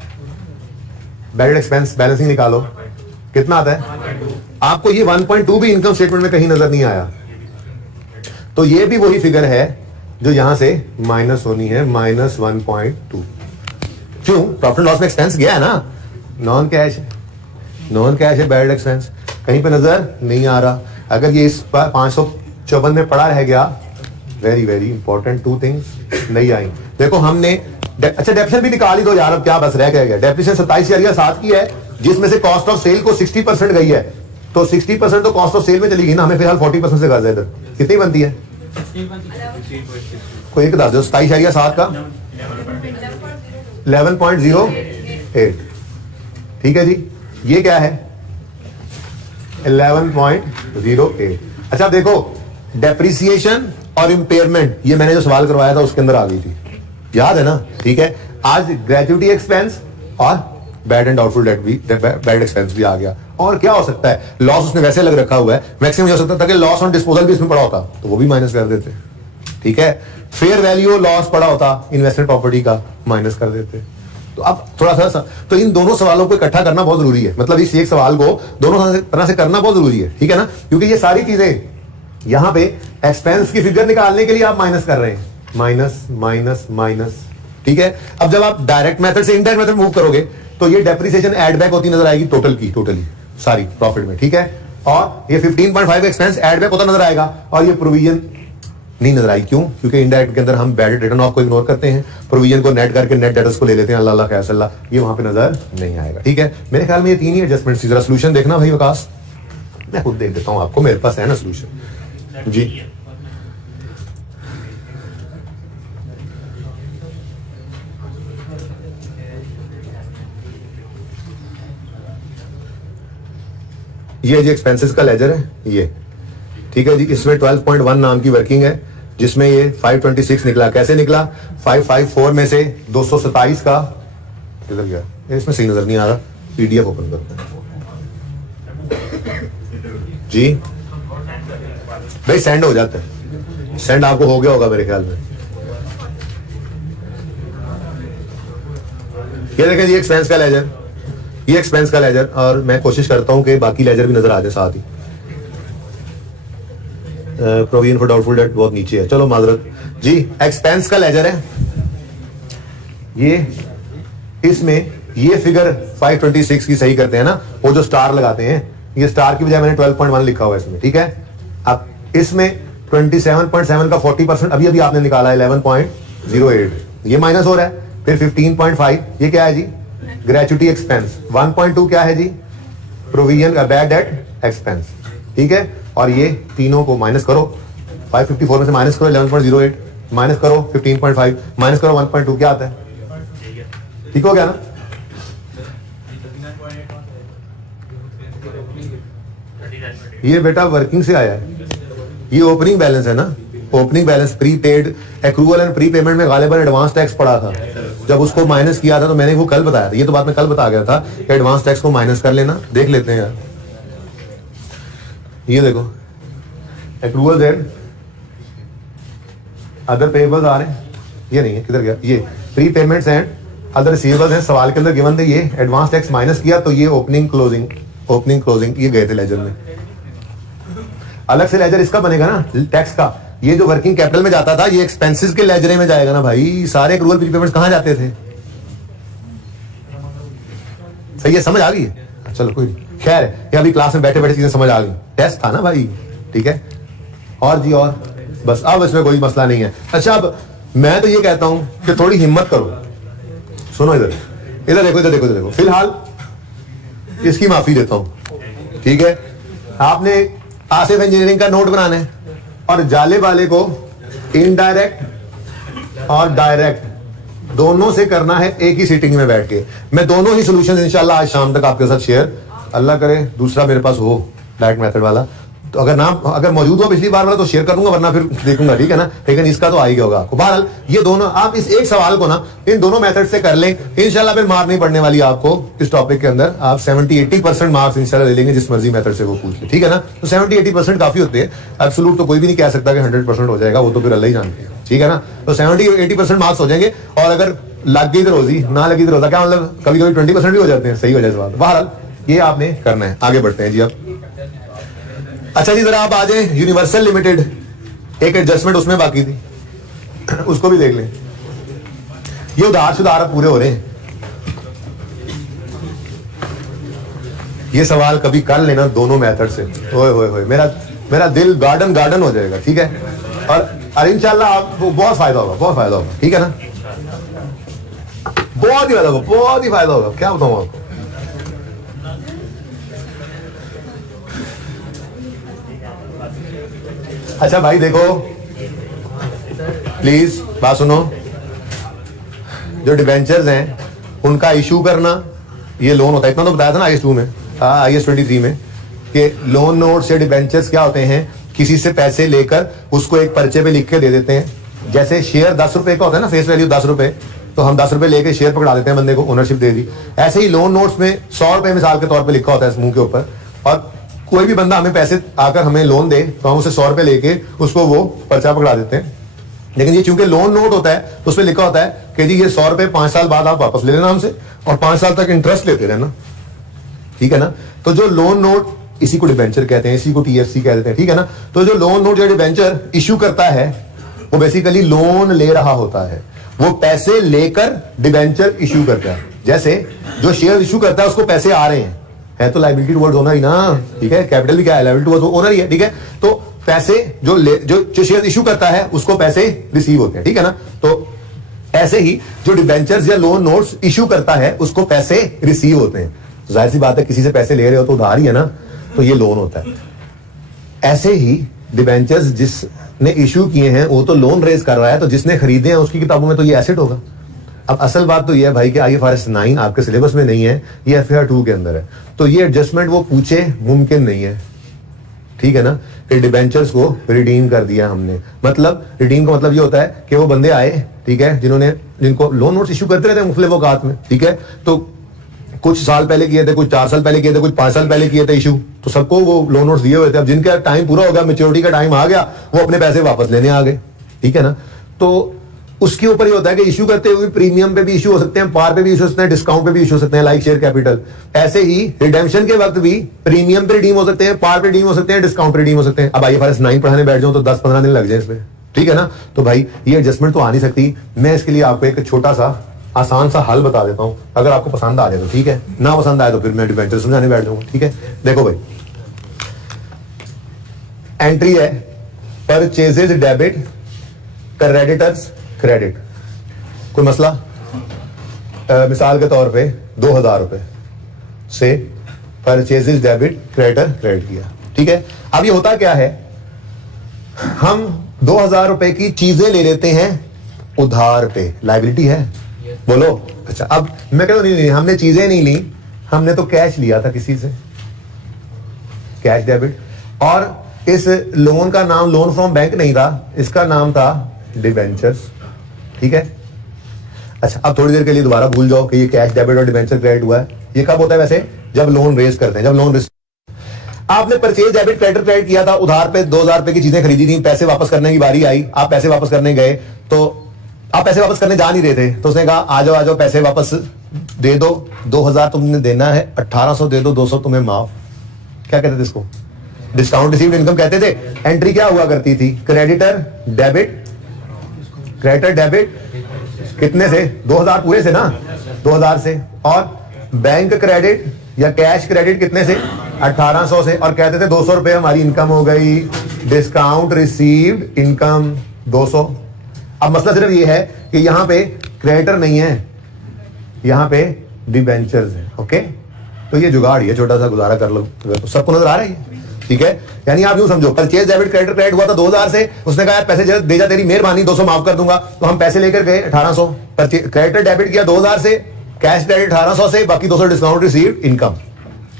बैलेंस एक्सपेंस बैलेंसिंग निकालो कितना आता है? आपको ये 1.2 भी इनकम स्टेटमेंट में कहीं नजर नहीं आया। तो ये भी वही फिगर है जो यहां से माइनस होनी है, -1.2। क्यों? प्रॉफिट लॉस में एक्सपेंस गया है ना, नॉन कैश है, नॉन कैश है, बैड एक्सपेंस कहीं पे नजर नहीं आ रहा। अगर ये इस पर 554 में पड़ा रह गया, वेरी वेरी इंपॉर्टेंट 2 थिंग्स नहीं आई। देखो हमने अच्छा डेप्रिसिएशन भी निकाल ही दो यार, अब क्या बस रह गया। डेप्रिसिएशन 27,007 की है, जिसमें से कॉस्ट ऑफ सेल को 60% गई है, तो 60% तो कॉस्ट ऑफ सेल में चली गई ना, हमें फिलहाल 40% से कर्ज है। इधर कितनी बनती है? कोई एक बता दो। 27,007 का 11.08, ठीक है जी। ये क्या है? 11.08। अच्छा देखो डेप्रिसिएशन और इंपेयरमेंट, ये मैंने जो सवाल करवाया था उसके अंदर आ गई थी, याद है ना, ठीक है। आज ग्रेचुइटी एक्सपेंस और बैड एंड डाउटफुल डेट भी, बैड एक्सपेंस भी आ गया। और क्या हो सकता है? लॉस उसने वैसे अलग रखा हुआ है, मैक्सिमम हो सकता था कि लॉस ऑन डिस्पोजल भी इसमें पड़ा होता तो वो भी माइनस कर देते, ठीक है। फेयर वैल्यू लॉस पड़ा होता इन्वेस्टमेंट प्रॉपर्टी का, माइनस कर देते। तो अब थोड़ा सा तो इन दोनों सवालों को इकट्ठा करना बहुत जरूरी है, मतलब इस एक सवाल को दोनों तरह से करना बहुत जरूरी है, ठीक है ना, क्योंकि ये सारी चीजें यहां पे एक्सपेंस की फिगर निकालने के लिए आप माइनस कर रहे हैं, माइनस माइनस माइनस, ठीक है। अब जब आप डायरेक्ट मेथड से इनडायरेक्ट मेथड मूव करोगे तो ये डेप्रिसिएशन एड बैक होती नजर आएगी टोटली सारी प्रॉफिट में, ठीक है। और ये 15.5 एक्सपेंस एड बैक होता नजर आएगा, और ये प्रोविजन नहीं नजर आई। क्यों? क्योंकि इनडायरेक्ट के अंदर हम बैड रिटर्न ऑफ को इग्नोर करते हैं, प्रोविजन को नेट करके नेट डेटर्स को ले लेते हैं, अल्लाह खैर अल्लाह, ये वहां पे नजर नहीं आएगा, ठीक है। मेरे ख्याल में ये 3 ही एडजस्टमेंट। जरा सोल्यूशन देखना भाई विकास, मैं खुद देख देता हूं आपको, मेरे पास है ना सोल्यूशन जी। ये जी एक्सपेंसेस का लेजर है ये, ठीक है जी। इसमें 12.1 नाम की वर्किंग है, जिसमें ये 526 निकला। कैसे निकला? 554 में से 227 का किधर गया? इसमें सही नजर नहीं आ रहा, पीडीएफ ओपन करते हैं जी भाई, सेंड हो जाता है, सेंड आपको हो गया होगा मेरे ख्याल में। ये देखें जी एक्सपेंस का लेजर, ये एक्सपेंस का लेजर, और मैं कोशिश करता हूं कि बाकी लेजर भी नजर आ जाए साथ ही। प्रोविजन फॉर डाउटफुल डेट बहुत नीचे है, चलो माजरत जी। एक्सपेंस का लेजर है ये, इसमें ये फिगर 526 की सही करते हैं ना, वो जो स्टार लगाते हैं, ये स्टार की बजाय मैंने 12.1 लिखा हुआ है इसमें, ठीक है। अब इसमें 27.7 का 40% अभी अभी आपने निकाला 11.08, ये माइनस हो रहा है। फिर 15.5 ये क्या है जी? Gratuity expense. 1.2 क्या है जी? प्रोविजन का बैड डेट एक्सपेंस, ठीक है। और ये तीनों को माइनस करो, 554 में से माइनस करो 11.08, माइनस करो 15.5, माइनस करो 1.2, क्या आता है? ठीक हो गया ना? ये बेटा वर्किंग से आया है, ये ओपनिंग बैलेंस है ना। Opening balance pre paid accrual and pre payment में गालिबन एडवांस टैक्स पड़ा था, जब उसको माइनस किया था तो मैंने वो कल बताया था, ये तो बात मैं कल बता गया था कि एडवांस टैक्स को माइनस कर लेना। देख लेते हैं यार, ये देखो एक्रूवल एंड अदर पेएबल्स आ रहे हैं, ये नहीं है, किधर गया? ये pre payments and other receivables हैं, सवाल के अंदर गिवन थे, ये एडवांस टैक्स माइनस किया तो ये ओपनिंग क्लोजिंग ये गए थे लेजर में। अलग से लेजर इसका बनेगा ना टैक्स का, ये जो वर्किंग कैपिटल में जाता था ये एक्सपेंसेस के लेजरे में जाएगा ना भाई। सारे एक्रूवल प्री पेमेंट्स कहां जाते थे? सही है, समझ आ गई है? चलो कोई खैर है, ये अभी क्लास में बैठे बैठे चीजें समझ आ गई, टेस्ट था ना भाई, ठीक है। और जी और बस, अब इसमें कोई मसला नहीं है। अच्छा अब मैं तो ये कहता हूं कि थोड़ी हिम्मत करो, सुनो इधर इधर देखो, इधर देखो, इधर देखो। फिलहाल इसकी माफी देता हूं, ठीक है। आपने आसिफ इंजीनियरिंग का नोट बनाना है और जाले वाले को इनडायरेक्ट और डायरेक्ट दोनों से करना है एक ही सीटिंग में बैठ के। मैं दोनों ही सॉल्यूशंस इंशाल्लाह आज शाम तक आपके साथ शेयर, अल्लाह करे दूसरा मेरे पास हो डायरेक्ट मेथड वाला, तो अगर मौजूद हो पिछली बार वाला तो शेयर कर दूंगा, वरना फिर देखूंगा, ठीक है ना। लेकिन इसका तो आ ही गया होगा आपको। बहरहाल ये दोनों आप इस एक सवाल को ना इन दोनों मेथड से कर लें, इंशाल्लाह फिर मार नहीं पड़ने वाली आपको इस टॉपिक के अंदर। आप 70-80% मार्क्स इंशाल्लाह ले लेंगे जिस मर्जी मेथड से वो पूछ ले, ठीक है ना। तो 70-80% काफी होते हैं, एब्सोल्यूट तो कोई भी नहीं कह सकता कि 100% हो जाएगा, वो तो फिर अल्लाह ही जानते हैं, ठीक है ना। तो 70-80% मार्क्स हो जाएंगे, और अगर लग गई तो रोजी, ना लगी तो रोजा, क्या मतलब कभी कभी 20% भी हो जाते हैं, सही हो जाए सवाल। बहरहाल ये आपने करना है। आगे बढ़ते हैं जी अब। अच्छा जी जरा आप आ जाए यूनिवर्सल लिमिटेड, एक एडजस्टमेंट उसमें बाकी थी, उसको भी देख लें। ये उधार सुधार अब पूरे हो रहे हैं, ये सवाल कभी कर लेना दोनों मेथड से, ओए होए होए, मेरा दिल गार्डन हो जाएगा, ठीक है। और इंशाल्लाह आपको बहुत फायदा होगा, ठीक है ना। बहुत ही फायदा होगा, क्या बताऊं आपको। अच्छा भाई देखो प्लीज बात सुनो, जो डिबेंचर्स हैं उनका इशू करना, ये लोन होता है, इतना तो बताया था ना IAS 2 में, IAS 23 में, कि लोन नोट्स या डिबेंचर्स क्या होते हैं, किसी से पैसे लेकर उसको एक पर्चे पे लिख के दे देते हैं। जैसे शेयर 10 रुपए का होता है ना, फेस वैल्यू 10 रुपए, तो हम 10 रुपए लेके शेयर पकड़ा देते हैं, बंदे को ओनरशिप दे दी। ऐसे ही लोन नोट्स में 100 रुपए मिसाल के तौर पे लिखा होता है समूह के ऊपर, और कोई भी बंदा हमें पैसे आकर हमें लोन दे तो हम उसे 100 रुपए लेके उसको वो पर्चा पकड़ा देते हैं। लेकिन ये चूंकि लोन नोट होता है तो उसमें लिखा होता है कि जी ये 100 रुपए 5 साल बाद आप वापस ले लेना हमसे, और 5 साल तक इंटरेस्ट लेते रहना, ठीक है ना। तो जो लोन नोट, इसी को डिबेंचर कहते हैं, इसी को TFC कहते हैं, ठीक है ना। तो जो लोन नोट या डिबेंचर इशू करता है वो बेसिकली लोन ले रहा होता है, वो पैसे लेकर डिबेंचर इशू करता है। जैसे जो शेयर इशू करता है उसको पैसे आ रहे हैं, है तो लायबिलिटी टुवर्ड्स ओनर ही ना, ठीक है। कैपिटल भी क्या है, लायबिलिटी टुवर्ड्स ओनर ही है, ठीक है। तो पैसे जो शेयर इशू करता है उसको पैसे रिसीव होते हैं, ठीक है ना। तो ऐसे ही जो डिबेंचर्स या लोन नोट्स इशू करता है उसको पैसे रिसीव होते हैं। जाहिर सी बात है, किसी से पैसे ले रहे हो तो उधार ही है ना, तो ये लोन होता है। ऐसे ही डिबेंचर्स जिसने इशू किए हैं वो तो लोन रेज कर रहा है, तो जिसने खरीदे हैं उसकी किताबों में तो ये एसेट होगा। अब असल बात तो ये है भाई कि IFRS 9 आपके सिलेबस में नहीं है, ये FAR 2 के अंदर है, तो ये एडजस्टमेंट वो पूछे मुमकिन नहीं है, ठीक है ना। कि डिबेंचर्स को रिडीम कर दिया हमने, मतलब रिडीम का मतलब ये होता है कि वो बंदे आए, ठीक है, जिनको लोन नोट्स इशू करते रहते हैं मुख्तलिफ औकात में, ठीक है। तो कुछ साल पहले किए थे, कुछ 4 साल पहले किए थे, कुछ 5 साल पहले किए थे इशू, तो सबको वो लोन नोट्स दिए हुए थे। अब जिनका टाइम पूरा हो गया, मेच्योरिटी का टाइम आ गया, वो अपने पैसे वापस लेने आ गए, ठीक है ना। तो उसके ऊपर ये होता है कि इशू करते हुए प्रीमियम पे भी इशू हो सकते हैं, पार पे भी इशू हो सकते हैं, डिस्काउंट पे भी इशू हो सकते हैं, लाइक शेयर कैपिटल। ऐसे ही रिडेम्पशन के वक्त भी प्रीमियम पे रिडीम हो सकते हैं, पार पे रिडीम हो सकते हैं, डिस्काउंट पे रिडीम हो सकते हैं। अब IFRS 9 पढ़ाने बैठ जाऊं तो 10-15 दिन लग जाए इसमें, ठीक है ना। तो भाई ये एडजस्टमेंट तो आ नहीं सकती। मैं इसके लिए आपको एक छोटा सा आसान सा हल बता देता हूं, अगर आपको पसंद आ जाए तो ठीक है, ना पसंद आए तो फिर मैं डिबेंचर समझाने बैठ जाऊंगा, ठीक है। देखो भाई, एंट्री है परचेजेज डेबिट, क्रेडिटर्स क्रेडिट। कोई मसला, मिसाल के तौर पे 2000 रुपए से परचेजेज डेबिट, क्रेडिटर क्रेडिट किया, ठीक है। अब ये होता क्या है, हम 2000 रुपए की चीजें ले लेते हैं उधार पे, लाइबिलिटी है? बोलो। अच्छा, अब मैं कहता नहीं, हमने चीजें नहीं ली, हमने तो कैश लिया था किसी से, कैश डेबिट। और इस लोन का नाम लोन फ्रॉम बैंक नहीं था, इसका नाम था डिबेंचर्स, ठीक है। अच्छा, अब थोड़ी देर के लिए दोबारा भूल जाओ कि ये कैश डेबिट और डिबेंचर क्रेडिट हुआ है। ये कब होता है वैसे? जब लोन रेज करते हैं, जब लोन आपने परचेज डेबिट क्रेडिट किया था, उधार पे 2000 रुपए की चीजें खरीदी थी, पैसे वापस करने की बारी आई, आप पैसे वापस करने गए, तो आप पैसे वापस करने जा नहीं रहे थे, तो उसने कहा आ जाओ पैसे वापस दे दो, 2000 तुमने देना है, 1800 दे दो, 200 तुम्हें माफ। क्या कहते थे इसको? डिस्काउंट रिसीव्ड इनकम कहते थे। एंट्री क्या हुआ करती थी? क्रेडिटर डेबिट कितने से? 2000 पूरे से ना, 2000 से। और बैंक क्रेडिट या कैश क्रेडिट कितने से? 1800 से। और कहते थे 200 रुपए हमारी इनकम हो गई, डिस्काउंट रिसीव्ड इनकम 200। अब मसला सिर्फ ये है कि यहां पे क्रेडिटर नहीं है, यहां पे डिबेंचर्स है। ओके, तो ये जुगाड़ है, छोटा सा गुजारा कर लो, तो सबको नजर आ रहा है, ठीक है। यानी आप यूं समझो, परचेज डेबिट क्रेडिट हुआ था 2000 से, उसने कहा यार पैसे दे जा, तेरी मेहरबानी, 200 माफ कर दूंगा, तो हम पैसे लेकर गए 1800। क्रेडिटर डेबिट किया 2000 से, कैश क्रेडिट 1800 से, बाकी 200 डिस्काउंट रिसीव्ड इनकम।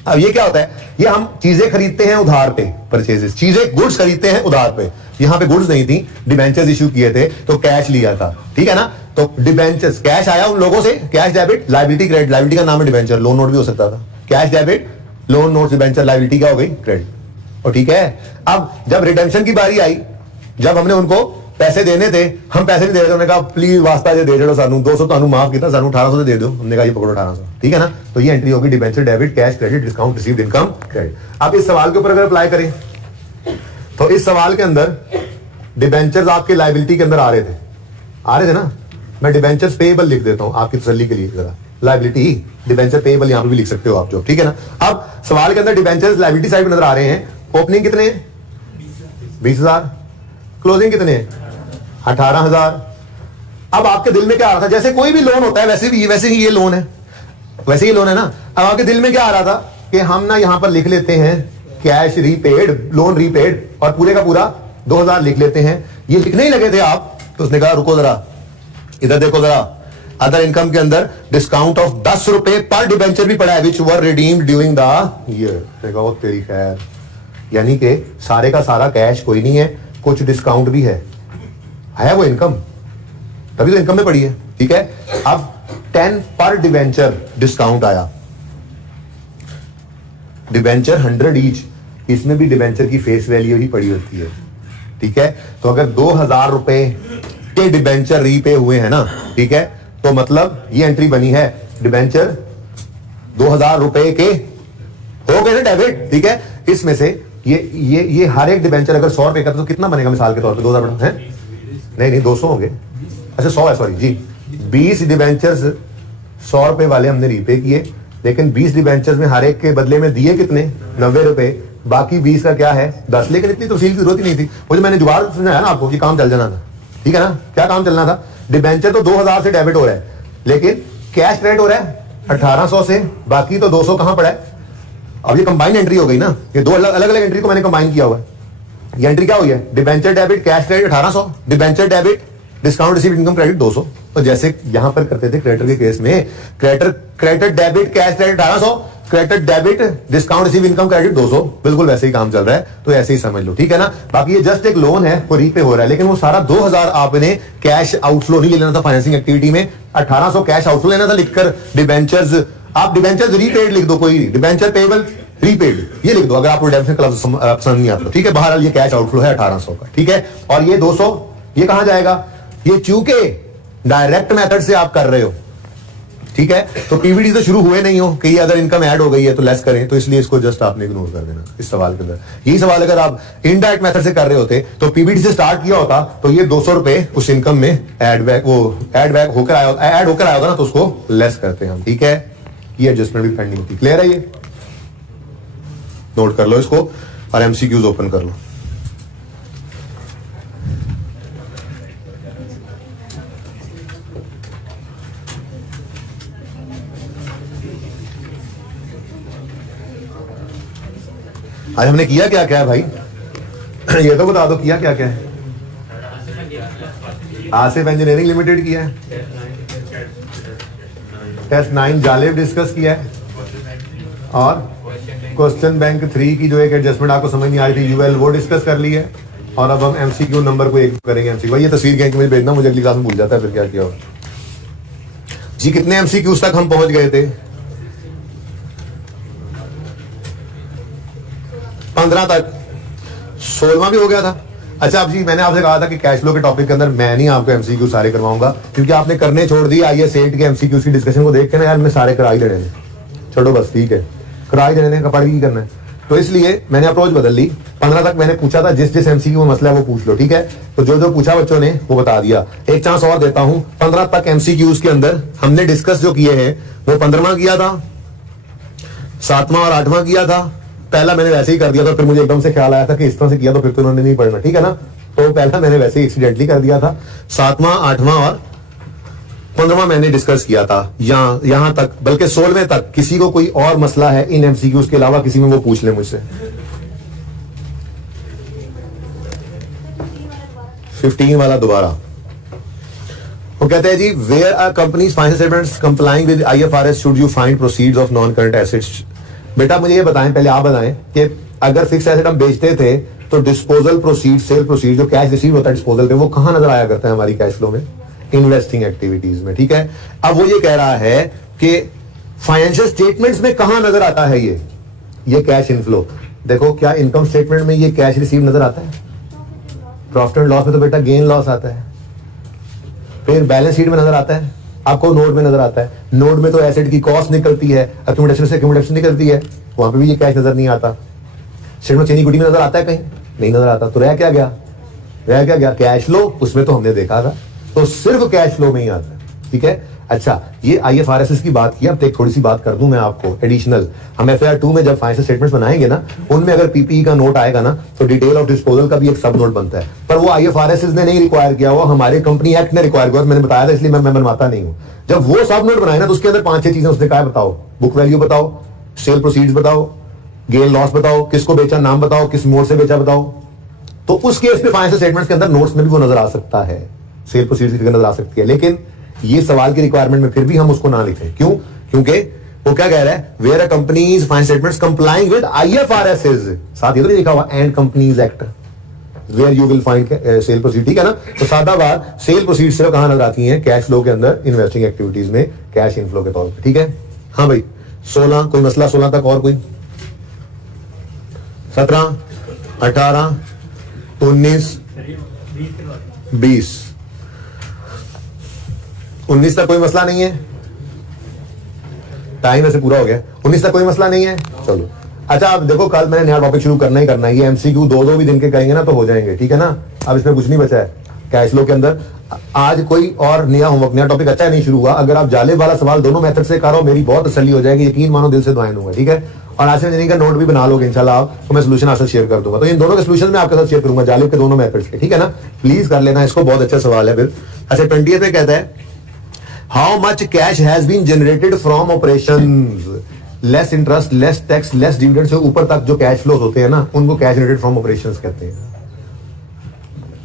अब ये क्या होता है? ये हम चीजें खरीदते हैं उधार पे, परचेजेस, चीजें गुड्स खरीदते हैं उधार पे। यहां पे गुड्स नहीं थी, डिबेंचर्स इशू किए थे, तो कैश लिया था, ठीक है ना। तो डिबेंचर्स, कैश आया उन लोगों से, cash debit, liability credit, liability का नाम है डिबेंचर, लोन नोट भी हो सकता था। Cash debit, loan note, debenture, liability क्या हो गई? क्रेडिट। और ठीक है, अब जब रिडेम्पशन की बारी आई, जब हमने उनको पैसे देने थे, हम पैसे नहीं दे रहे थे, उन्होंने कहा प्लीज वास्ता जे दे दो सानू, 200 तानू माफ किया, सानू 1800 दे दो, हमने कहा ये पकड़ो 1800, ठीक है ना। तो ये एंट्री होगी debenture debit, cash credit, discount received income credit. अब इस सवाल के ऊपर अगर अप्लाई करें, तो इस सवाल के अंदर डिबेंचर्स आपके लायबिलिटी के अंदर आ रहे थे ना। मैं डिबेंचर्स पेएबल लिख देता हूं आपकी तसल्ली के लिए, जरा लायबिलिटी डिबेंचर पेएबल यहां पर भी लिख सकते हो आप, जो ठीक है ना। अब सवाल के अंदर डिबेंचर्स लायबिलिटी साइड में नजर आ रहे हैं। ओपनिंग कितने हैं? 20000। क्लोजिंग कितने हैं? 18000। अब आपके दिल में क्या आ रहा था? जैसे कोई भी लोन होता है वैसे ही ये लोन है, वैसे ही लोन है ना। अब आपके दिल में क्या आ रहा था कि हम ना यहां पर लिख लेते हैं कैश रीपेड, लोन रीपेड, और पूरे का पूरा 2000 लिख लेते हैं। ये लिखने ही लगे थे आप, तो उसने कहा रुको जरा, इधर देखो जरा, अदर इनकम के अंदर डिस्काउंट ऑफ 10 रुपए पर डिबेंचर भी पड़ा है, विच वर रिडीम्ड ड्यूरिंग द ईयर। तेरी खैर, यानी कि सारे का सारा कैश कोई नहीं है, कुछ डिस्काउंट भी है वो इनकम, तभी तो इनकम में पड़ी है, ठीक है। अब 10 पर डिबेंचर डिस्काउंट आया, डिबेंचर 100 ईच, इसमें भी डिबेंचर की फेस वैल्यू ही पड़ी होती है, ठीक है। तो अगर 2000 रुपए के डिबेंचर रीपे हुए हैं ना, ठीक है, तो मतलब ये एंट्री बनी है, डिबेंचर 2000 रुपए के हो गए ना डेबिट, ठीक है। इसमें से ये हर एक डिबेंचर अगर 100 रुपए का, तो कितना बनेगा मिसाल के तौर पे? 2000 है, नहीं 200 होंगे, अच्छा 100 है, सॉरी जी। 20 डिबेंचर्स 100 रुपए वाले हमने रीपे किए, लेकिन 20 डिबेंचर्स में हर एक के बदले में दिए कितने? 90 रुपए, बाकी 20 का क्या है? 10। लेकिन इतनी तफसील की जरूरत ही नहीं थी, वो जो मैंने जुगाड़ समझाया ना आपको कि काम चल जाना था, ठीक है ना। क्या काम चलना था? डिबेंचर तो 2000 से डेबिट हो रहा है, लेकिन कैश क्रेडिट हो रहा है 1800 से, बाकी तो 200 कहां पड़ा है? अब ये कंबाइन एंट्री हो गई ना, ये दो अलग अलग एंट्री को मैंने कंबाइन किया हुआ है। ये एंट्री क्या हुई है? Debenture debit cash credit 1800, debenture debit discount received income credit 200। तो जैसे यहां पर करते थे क्रेडिटर के केस में, creditor debit cash credit 1800, creditor debit discount receive income credit 200, बिल्कुल वैसे ही काम चल रहा है, तो ऐसे ही समझ लो, ठीक है ना। बाकी ये जस्ट एक लोन है, वो रीपे हो रहा है, लेकिन वो सारा 2000 आपने कैश आउटफ्लो नहीं लेना था फाइनेंसिंग एक्टिविटी में, 1800 कैश आउटफ्लो लेना था लिखकर। डिबेंचर्स, आप डिबेंचर्स रीपेड लिख दो, कोई डिबेंचर पेबल रीपेड ये लिख दो, अगर आपको रिडेम्पशन का लफ्ज पसंद नहीं आता, ठीक है। बहरहाल ये कैश आउटफ्लो है 1800 का, ठीक है। और ये 200 ये कहां जाएगा? ये चूंकि डायरेक्ट मेथड से आप कर रहे हो, ठीक है, तो पीवीडी से शुरू हुए नहीं हो कि ये अदर इनकम ऐड हो गई है तो लेस करें, तो इसलिए इसको जस्ट आपने इग्नोर कर देना इस सवाल के अंदर। यही सवाल अगर आप इनडायरेक्ट मेथड से कर रहे होते तो पीवीडी से स्टार्ट किया होता, तो ये 200 रुपए उस इनकम में ऐड होकर आया होता ना, तो उसको लेस करते हैं हम, ठीक है। ये एडजस्टमेंट भी पेंडिंग थी, क्लियर है? ये नोट कर लो इसको और एमसीक्यूज ओपन कर लो। आज हमने किया क्या क्या है भाई? ये तो बता दो किया क्या क्या है। आसिफ इंजीनियरिंग लिमिटेड किया है, टेस्ट 9 जालिब डिस्कस किया है, और क्वेश्चन बैंक 3 की जो एक एडजस्टमेंट आपको समझ नहीं आ रही थी यूएल, वो डिस्कस कर ली है। और अब हम एमसीक्यू नंबर को एक करेंगे। एमसीक्यू भाई ये तस्वीर कहीं मुझे भेजना, मुझे अगली क्लास में भूल जाता है फिर क्या किया हो जी। कितने एमसीक्यूज तक हम पहुंच गए थे? 15 तक, 16वां भी हो गया था। अच्छा अब जी मैंने आपसे कहा था कि कैश फ्लो के टॉपिक के अंदर मैं नहीं आपको एमसीक्यू सारे करवाऊंगा, क्योंकि आपने करने छोड़ दिया आईएएस 8 के एमसीक्यू की डिस्कशन को देख के ना यार मैं सारे करा ही देने हैं, छोड़ो बस ठीक है, करा ही देने का, पढ़ ही करना है। तो इसलिए मैंने अप्रोच बदल ली। 15 तक मैंने पूछा था जिस जिस एमसीक्यू में मसला है वो पूछ लो, ठीक है। तो जो जो पूछा बच्चों ने वो बता दिया। एक चांस और देता हूं, 15 तक एमसीक्यूज के अंदर हमने डिस्कस जो किए हैं वो 15वां किया था, 7वां और 8वां किया था। पहला मैंने वैसे ही कर दिया था, फिर मुझे एकदम से ख्याल आया था कि इस तरह से किया तो फिर तो उन्होंने नहीं पढ़ना, ठीक है ना। तो पहला मैंने वैसे ही एक्सीडेंटली कर दिया था। 7वां 8वां और 15वां मैंने डिस्कस किया था। यहां तक, बल्कि 16वें तक किसी को कोई और मसला है इन एमसीक्यूज के अलावा किसी में, वो पूछ ले मुझसे। 15 वाला दोबारा वो कहते हैं जी, where are companies financial statements complying with IFRS should you find proceeds of non current assets. बेटा मुझे ये बताएं, पहले आप बताएं कि अगर फिक्स एसेट हम बेचते थे तो डिस्पोजल प्रोसीड, सेल प्रोसीड, जो कैश रिसीव होता है डिस्पोजल पे, वो कहां नजर आया करता है हमारी कैश फ्लो में? इन्वेस्टिंग एक्टिविटीज में, ठीक है। अब वो ये कह रहा है कि फाइनेंशियल स्टेटमेंट्स में कहां नजर आता है ये कैश इनफ्लो। देखो क्या इनकम स्टेटमेंट में ये कैश रिसीव नजर आता है? प्रॉफिट एंड लॉस में तो बेटा गेन लॉस आता है, फिर बैलेंस शीट में नजर आता है, आपको नोट में नजर आता है। नोट में तो एसेट की कॉस्ट निकलती है, अक्यूमुलेशन से अक्यूमुलेशन निकलती है, वहां पे भी ये कैश नजर नहीं आता। स्टेटमेंट चेनी गुडी में नजर आता है? कहीं नहीं नजर आता। तो रह क्या गया? कैश फ्लो, उसमें तो हमने देखा था, तो सिर्फ कैश फ्लो में ही आता है, ठीक है। अच्छा ये आईएफआरएस की बात की, अब एक थोड़ी सी बात कर दूं मैं आपको एडिशनल। हम एफआईआर 2 में जब फाइनेंशियल स्टेटमेंट्स बनाएंगे ना, उनमें अगर पीपीई का नोट आएगा ना, तो डिटेल ऑफ डिस्पोजल का भी एक सब नोट बनता है, पर वो आईएफआरएस ने नहीं रिक्वायर किया, वो हमारे कंपनी एक्ट ने रिक्वायर किया। मैंने बताया था, इसलिए मैं बनवाता नहीं हूं। जब वो सब नोट बनाए ना, तो उसके अंदर 5-6 चीजें उसने कहा, बताओ बुक वैल्यू बताओ, सेल प्रोसीड्स बताओ, गेन लॉस बताओ, किसको बेचा नाम बताओ, किस मोड से बेचा बताओ। तो उस केस पे फाइनेंशियल स्टेटमेंट्स के अंदर नोट्स में भी वो नजर आ सकता है, सेल प्रोसीड्स की फिगर नजर आ सकती है। लेकिन ये सवाल की रिक्वायरमेंट में फिर भी हम उसको ना लिखें। क्यों? क्योंकि वो क्या कह रहा है, where a companies financial statements complying with IFRS, साथ ये तो नहीं लिखा हुआ and companies act, where you will find sale proceed, ठीक है ना। तो सादा बात, सेल प्रोसीड सिर्फ कहां नजर आती है? कैश फ्लो के अंदर, इन्वेस्टिंग एक्टिविटीज में कैश इनफ्लो के तौर पर, ठीक है। हाँ भाई 16 कोई मसला? 16 तक और कोई? 17 18 19 20 19 तक कोई मसला नहीं है? टाइम वैसे पूरा हो गया। 19 तक कोई मसला नहीं है, चलो। अच्छा अब देखो, कल मैंने नया टॉपिक शुरू करना ही करना है। ये एमसीक्यू 2-2 भी दिन के करेंगे ना तो हो जाएंगे, ठीक है ना। अब इसमें कुछ नहीं बचा है कैश फ्लो के अंदर। आज कोई और नया होमवर्क, नया टॉपिक अच्छा नहीं शुरू हुआ। अगर आप जालिब वाला सवाल दोनों मेथड से करो, मेरी बहुत तसल्ली हो जाएगी, यकीन मानो दिल से दुआएं दूंगा, ठीक है। और आज से का नोट भी बना लोगे इंशाल्लाह आप, तो मैं सोल्यूशन आपसे शेयर कर दूंगा। तो इन दोनों के सोल्यूशन मैं आपके साथ शेयर करूंगा, जालिब के दोनों मेथड्स के, ठीक है ना। प्लीज कर लेना इसको, बहुत अच्छा सवाल है फिर। अच्छा 20 पे कहता है, how much cash has been generated from operations, less interest, less tax, less dividend से ऊपर तक जो कैश फ्लोज होते हैं ना, उनको कैश जनरेटेड फ्रॉम ऑपरेशंस कहते हैं।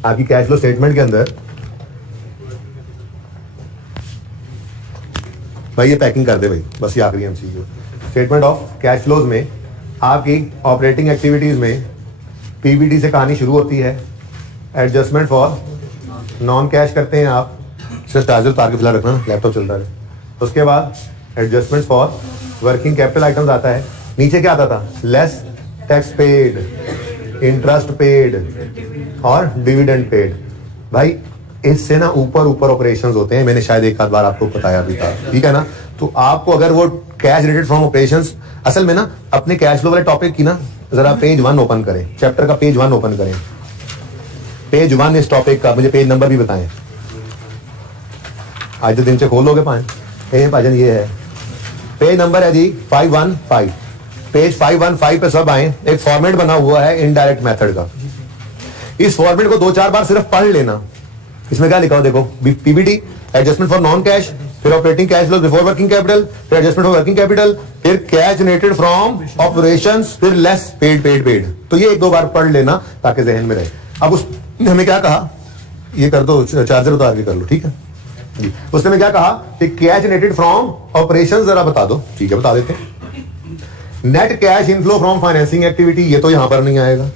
आपकी कैश फ्लो स्टेटमेंट के अंदर भाई ये पैकिंग कर दे भाई, बस ये आखिरी MCQ. Statement of cash flows में आपकी ऑपरेटिंग एक्टिविटीज में पीबीटी से कहानी शुरू होती है, एडजस्टमेंट फॉर नॉन कैश करते हैं आप, सिर्फ चार्जर उतार के फिलहाल रखना, लैपटॉप चलता है। उसके बाद adjustment for working capital items आता है। नीचे क्या आता था? Less tax paid, interest paid और डिविडेंड पेड। भाई इससे ना ऊपर ऊपर ऑपरेशंस होते हैं, मैंने शायद एक आध बार आपको बताया भी था, ठीक है ना। तो आपको अगर वो कैश जनरेटेड फ्रॉम ऑपरेशंस, असल में ना अपने कैश फ्लो वाले टॉपिक की ना जरा पेज 1 ओपन करें, चैप्टर का पेज 1 ओपन करें, पेज 1 इस टॉपिक का, मुझे पेज नंबर भी बताएं। आज तो दिन से खोलोगे भाजन, ये है पेज नंबर है जी 515, पेज 515 पे सब आए। एक फॉर्मेट बना हुआ है इनडायरेक्ट मेथड का, इस फॉर्मेट को 2-4 बार सिर्फ पढ़ लेना। इसमें क्या लिखा हो देखो, PBT, adjustment for non cash, फिर operating cash flow before working capital, फिर एडजस्टमेंट फॉर वर्किंग कैपिटल, फिर कैश जनरेटेड फ्रॉम ऑपरेशंस, फिर लेस पेड। तो ये एक दो बार पढ़ लेना ताकि जहन में रहे। अब उसने हमें क्या कहा, ये कर दो, चार्जर उतार के कर लो, ठीक है जी। उसने हमें क्या कहा कि कैश जनरेटेड फ्रॉम ऑपरेशंस जरा बता दो, ठीक है बता देते हैं। Net cash inflow from financing activity, ये तो यहां पर नहीं आएगा।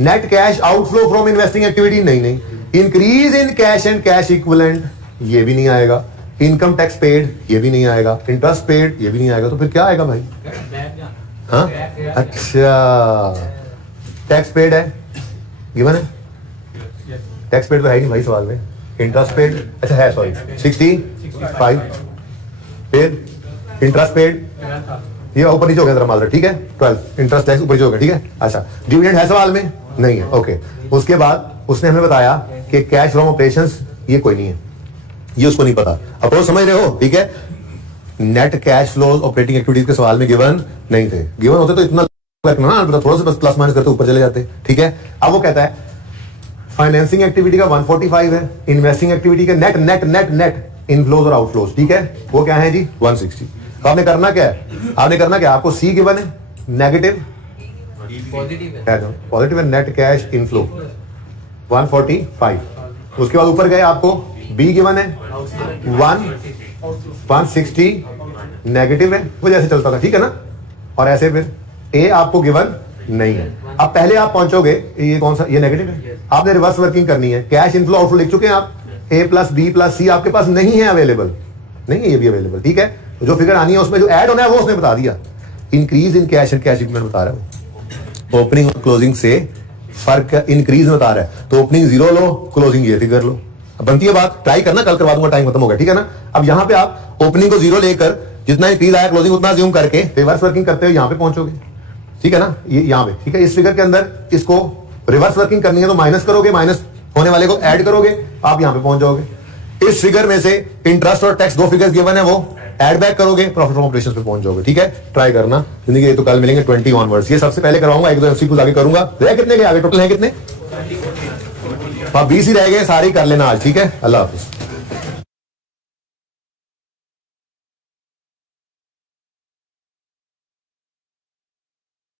Net cash outflow from investing activity, नहीं। Increase in cash and cash equivalent, ये भी नहीं आएगा। इनकम टैक्स पेड, ये भी नहीं आएगा। इंटरेस्ट पेड, ये भी नहीं आएगा। तो फिर क्या आएगा भाई? हाँ अच्छा, टैक्स पेड है, गिवन है। टैक्स पेड तो है ही नहीं भाई सवाल में। इंटरेस्ट पेड, अच्छा है, सॉरी 65। फिर इंटरेस्ट पेड, ये ऊपर नीचे हो गया जरा माजरा, ठीक है 12। इंटरेस्ट टैक्स ऊपर नीचे हो गया, ठीक है। अच्छा डिविडेंड है सवाल में? नहीं है, ओके। उसके बाद उसने हमें बताया कि कैश फ्रॉम ऑपरेशंस, ये कोई नहीं है, ये उसको नहीं पता। अप्रोच समझ रहे हो, ठीक है। Net cash flows operating activities के सवाल में गिवन नहीं थे। गिवन होते तो इतना ना, थोड़ा सा बस प्लस माइनस करते ऊपर चले जाते, ठीक है। अब वो कहता है फाइनेंसिंग एक्टिविटी का 145 है, इन्वेस्टिंग एक्टिविटी का net net net net inflows और आउटफ्लोज, ठीक है, वो क्या है जी 160। तो आपने करना क्या है, आपने करना क्या, आपको सी गिवन है नेगेटिव पॉजिटिव है, नेट कैश इनफ्लो 145। उसके बाद ऊपर गए, आपको बी गिवन है 160 नेगेटिव है, वो जैसे चलता था, ठीक है ना। और ऐसे फिर ए आपको गिवन नहीं है। अब पहले आप पहुंचोगे, ये कौन सा, ये नेगेटिव है, आपने रिवर्स वर्किंग करनी है। कैश इनफ्लो आउटफ्लो लिख चुके हैं आप, ए प्लस बी प्लस सी आपके पास नहीं है अवेलेबल, नहीं है ये भी अवेलेबल, ठीक है। जो फिगर आनी है उसमें जो ऐड होना है वो उसने बता दिया। Increase in cash and cash equivalent बता रहा है, ओपनिंग और क्लोजिंग से फर्क इंक्रीज में बता रहा है। तो ओपनिंग 0 लो, क्लोजिंग ये फिगर लो। अब बनती है बात, ट्राई करना, कल करवा दूंगा, टाइम खत्म हो गया, ठीक है ना। अब यहाँ पे आप ओपनिंग को 0 लेकर जितना इंक्रीज आया क्लोजिंग उतना ज्यूम करके रिवर्स वर्किंग करते हुए यहाँ पे पहुंचोगे, ठीक है ना, ये यहाँ पे, ठीक है। इस फिगर के अंदर इसको रिवर्स वर्किंग करनी है तो माइनस करोगे, माइनस होने वाले को ऐड करोगे, आप यहाँ पे पहुंच जाओगे। इस फिगर में से इंटरेस्ट और टैक्स 2 फिगर्स गिवन है, वो ऐड बैक करोगे, प्रॉफिट फ्रॉम ऑपरेशंस पे पहुंच जाओगे, ठीक है। ट्राई करना, जिंदगी ये तो कल मिलेंगे 20 ऑनवर्ड्स। ये सबसे पहले करवाऊंगा, 1-2 एमसीक्यूज आगे करूंगा। रह कितने के आगे, टोटल है कितने? 20 ही रह गए, सारे कर लेना आज, ठीक है। अल्लाह हाफिज।